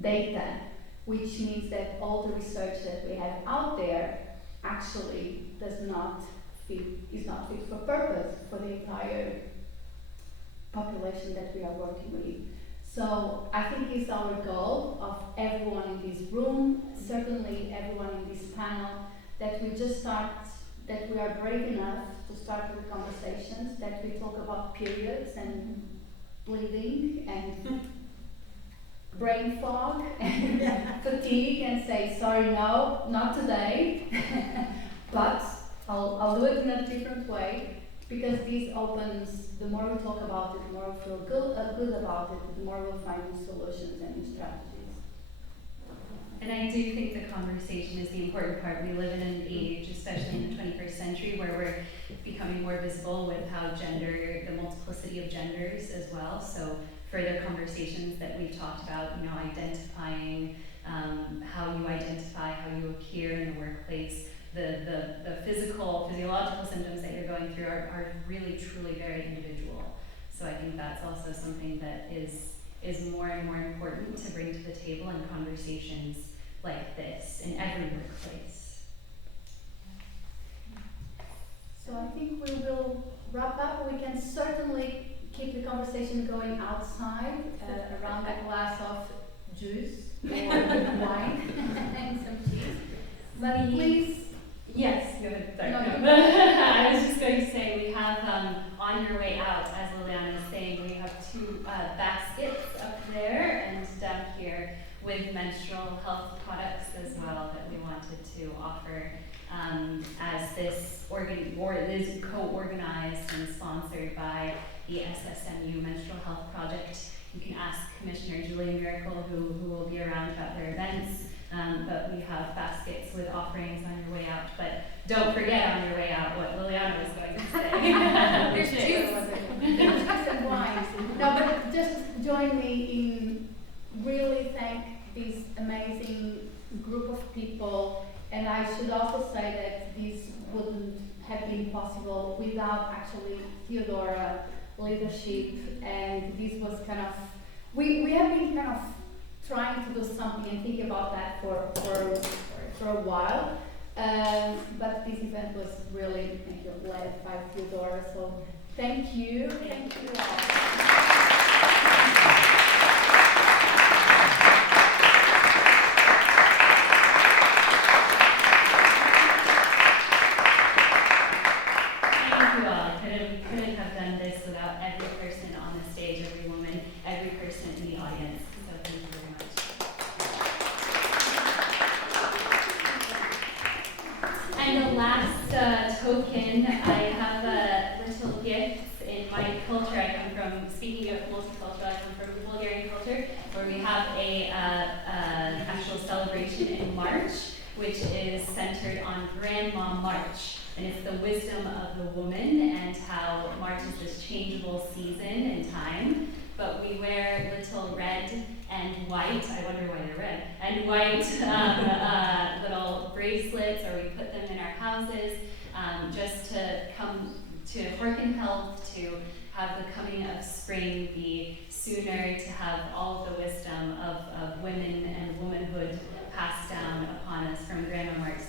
data, which means that all the research that we have out there actually is not fit for purpose for the entire population that we are working with. So I think it's our goal of everyone in this room, certainly everyone in this panel, that we are brave enough to start with conversations, that we talk about periods and bleeding and brain fog and fatigue, and say, sorry, no, not today, but I'll do it in a different way. Because this opens, the more we talk about it, the more we feel good about it, the more we'll find new solutions and new strategies. And I do think the conversation is the important part. We live in an age, especially in the 21st century, where we're becoming more visible with how the multiplicity of genders as well. So further conversations that we've talked about, identifying how you identify, how you appear in the workplace. The physiological symptoms that you're going through are really, truly very individual. So I think that's also something that is more and more important to bring to the table in conversations like this in every workplace. So I think we will wrap up. We can certainly keep the conversation going outside around a glass of juice or wine and some cheese. But please. Yes, go ahead. Sorry. No. I was just going to say we have on your way out, as Liliana is saying, we have 2 baskets up there and down here with menstrual health products as well that we wanted to offer as this is co-organized and sponsored by the SSMU Menstrual Health Project. You can ask Commissioner Julie Miracle, who will be around about their events. But we have baskets with offerings on your way out. But don't forget on your way out what Liliana was going to say. There's juice and wine. No, but just join me in really thank this amazing group of people. And I should also say that this wouldn't have been possible without actually Theodora leadership. And this was kind of, we have been kind of trying to do something and think about that for a while. But this event was really led by Theodora. So thank you all. Couldn't have done this without every person on the stage, every woman, every person in the audience. So thank you very much. And the last token, I have a little gift in my culture. I come from, speaking of multicultural, I come from Bulgarian culture, where we have a actual celebration in March, which is centered on Grandma March. And it's the wisdom of the woman and how March is this changeable season and time. But we wear little red and white, I wonder why they're red, and white little bracelets, or we put them in our houses just to come to work in health, to have the coming of spring be sooner, to have all of the wisdom of women and womanhood passed down upon us from Grandma March.